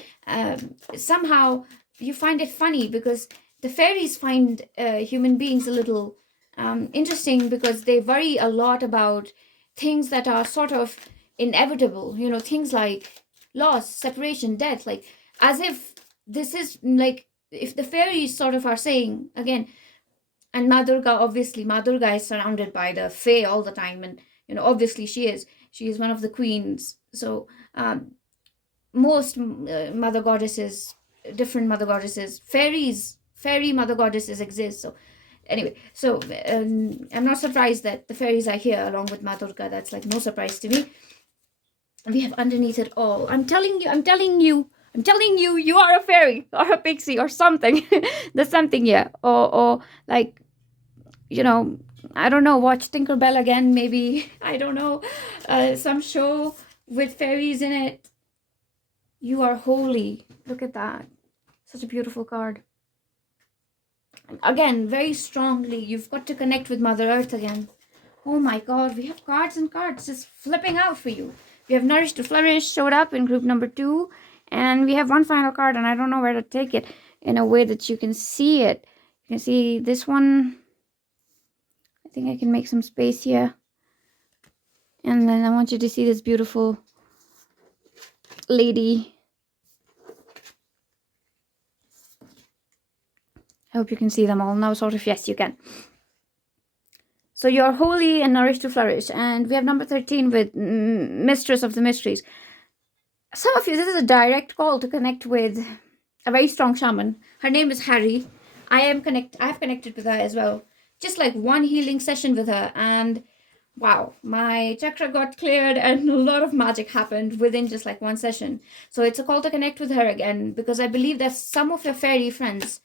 somehow you find it funny because the fairies find human beings a little interesting, because they worry a lot about things that are sort of inevitable, things like loss, separation, death. Like as if this is like, if the fairies sort of are saying again. And Ma Durga, obviously, Ma Durga is surrounded by the Fae all the time. And, obviously she is one of the queens. So most mother goddesses, different mother goddesses, fairy mother goddesses exist. So anyway, so I'm not surprised that the fairies are here along with Ma Durga. That's like no surprise to me. We have underneath it all. I'm telling you, you are a fairy or a pixie or something. There's something here. Or like, I don't know, watch Tinkerbell again, maybe. I don't know. Some show with fairies in it. You are holy. Look at that. Such a beautiful card. Again, very strongly, you've got to connect with Mother Earth again. Oh my God, we have cards and cards just flipping out for you. We have Nourish to Flourish showed up in group number 2. And we have one final card, and I don't know where to take it in a way that you can see it. You can see this one. I think I can make some space here. And then I want you to see this beautiful lady. I hope you can see them all now, sort of. Yes, you can. So you're holy and nourished to flourish. And we have number 13 with Mistress of the Mysteries. Some of you, this is a direct call to connect with a very strong shaman. Her name is Harry. I have connected with her as well. Just like one healing session with her, and wow, my chakra got cleared and a lot of magic happened within just like one session. So it's a call to connect with her again, because I believe that some of your fairy friends,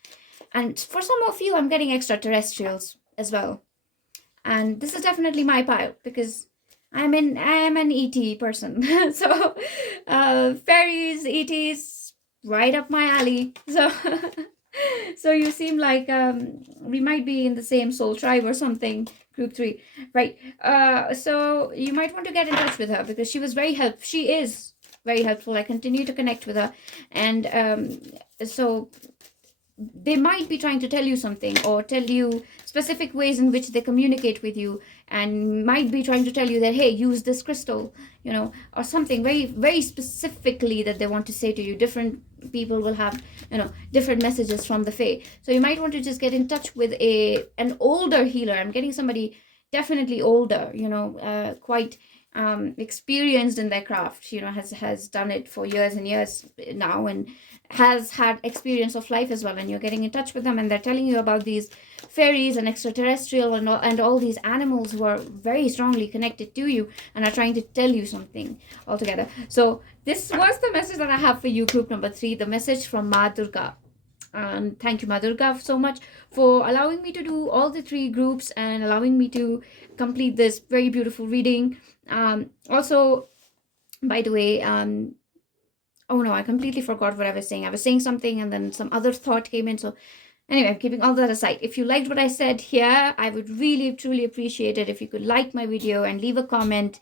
and for some of you, I'm getting extraterrestrials as well. And this is definitely my pile, because I am an ET person. So fairies, ETs, right up my alley. So so you seem like we might be in the same soul tribe or something. Group 3, right? So you might want to get in touch with her, because she is very helpful. I continue to connect with her, and so they might be trying to tell you something, or tell you specific ways in which they communicate with you, and might be trying to tell you that, hey, use this crystal, or something very, very specifically that they want to say to you. Different people will have, different messages from the Fae. So you might want to just get in touch with an older healer. I'm getting somebody definitely older, quite experienced in their craft, has done it for years and years now, and has had experience of life as well. And you're getting in touch with them, and they're telling you about these fairies and extraterrestrial and all these animals who are very strongly connected to you and are trying to tell you something altogether. So this was the message that I have for you, group number 3, the message from Ma Durga. And thank you, Ma Durga, so much for allowing me to do all the 3 groups and allowing me to complete this very beautiful reading. Also, by the way, oh no, I completely forgot what I was saying. I was saying something and then some other thought came in. So anyway, I'm keeping all that aside. If you liked what I said here, I would really, truly appreciate it if you could like my video and leave a comment.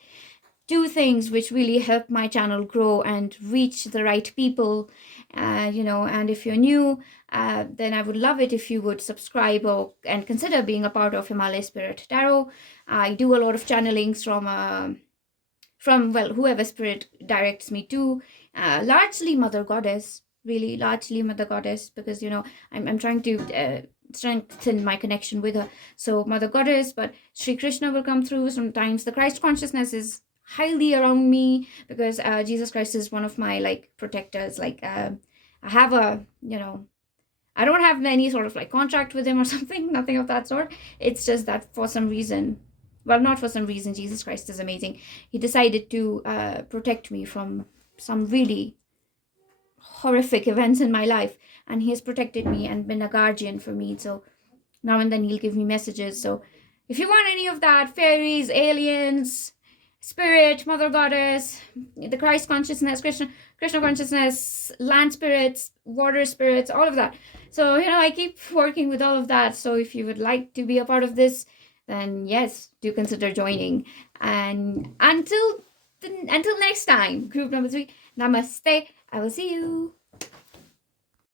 Do things which really help my channel grow and reach the right people, and if you're new, then I would love it if you would subscribe and consider being a part of Himalaya Spirit Tarot. I do a lot of channelings from well, whoever Spirit directs me to, largely Mother Goddess, really largely Mother Goddess, because I'm trying to strengthen my connection with her. So Mother Goddess, but Sri Krishna will come through sometimes. The Christ consciousness is highly around me, because Jesus Christ is one of my protectors. I have a I don't have any sort of contract with him or something, nothing of that sort. It's just that for some reason, well, not for some reason, Jesus Christ is amazing. He decided to protect me from some really horrific events in my life, and he has protected me and been a guardian for me. So now and then he'll give me messages. So if you want any of that, fairies, aliens, Spirit, Mother Goddess, the Christ consciousness, Krishna consciousness, land spirits, water spirits, all of that. So, I keep working with all of that. So if you would like to be a part of this, then yes, do consider joining. And until next time, group number 3, namaste. I will see you.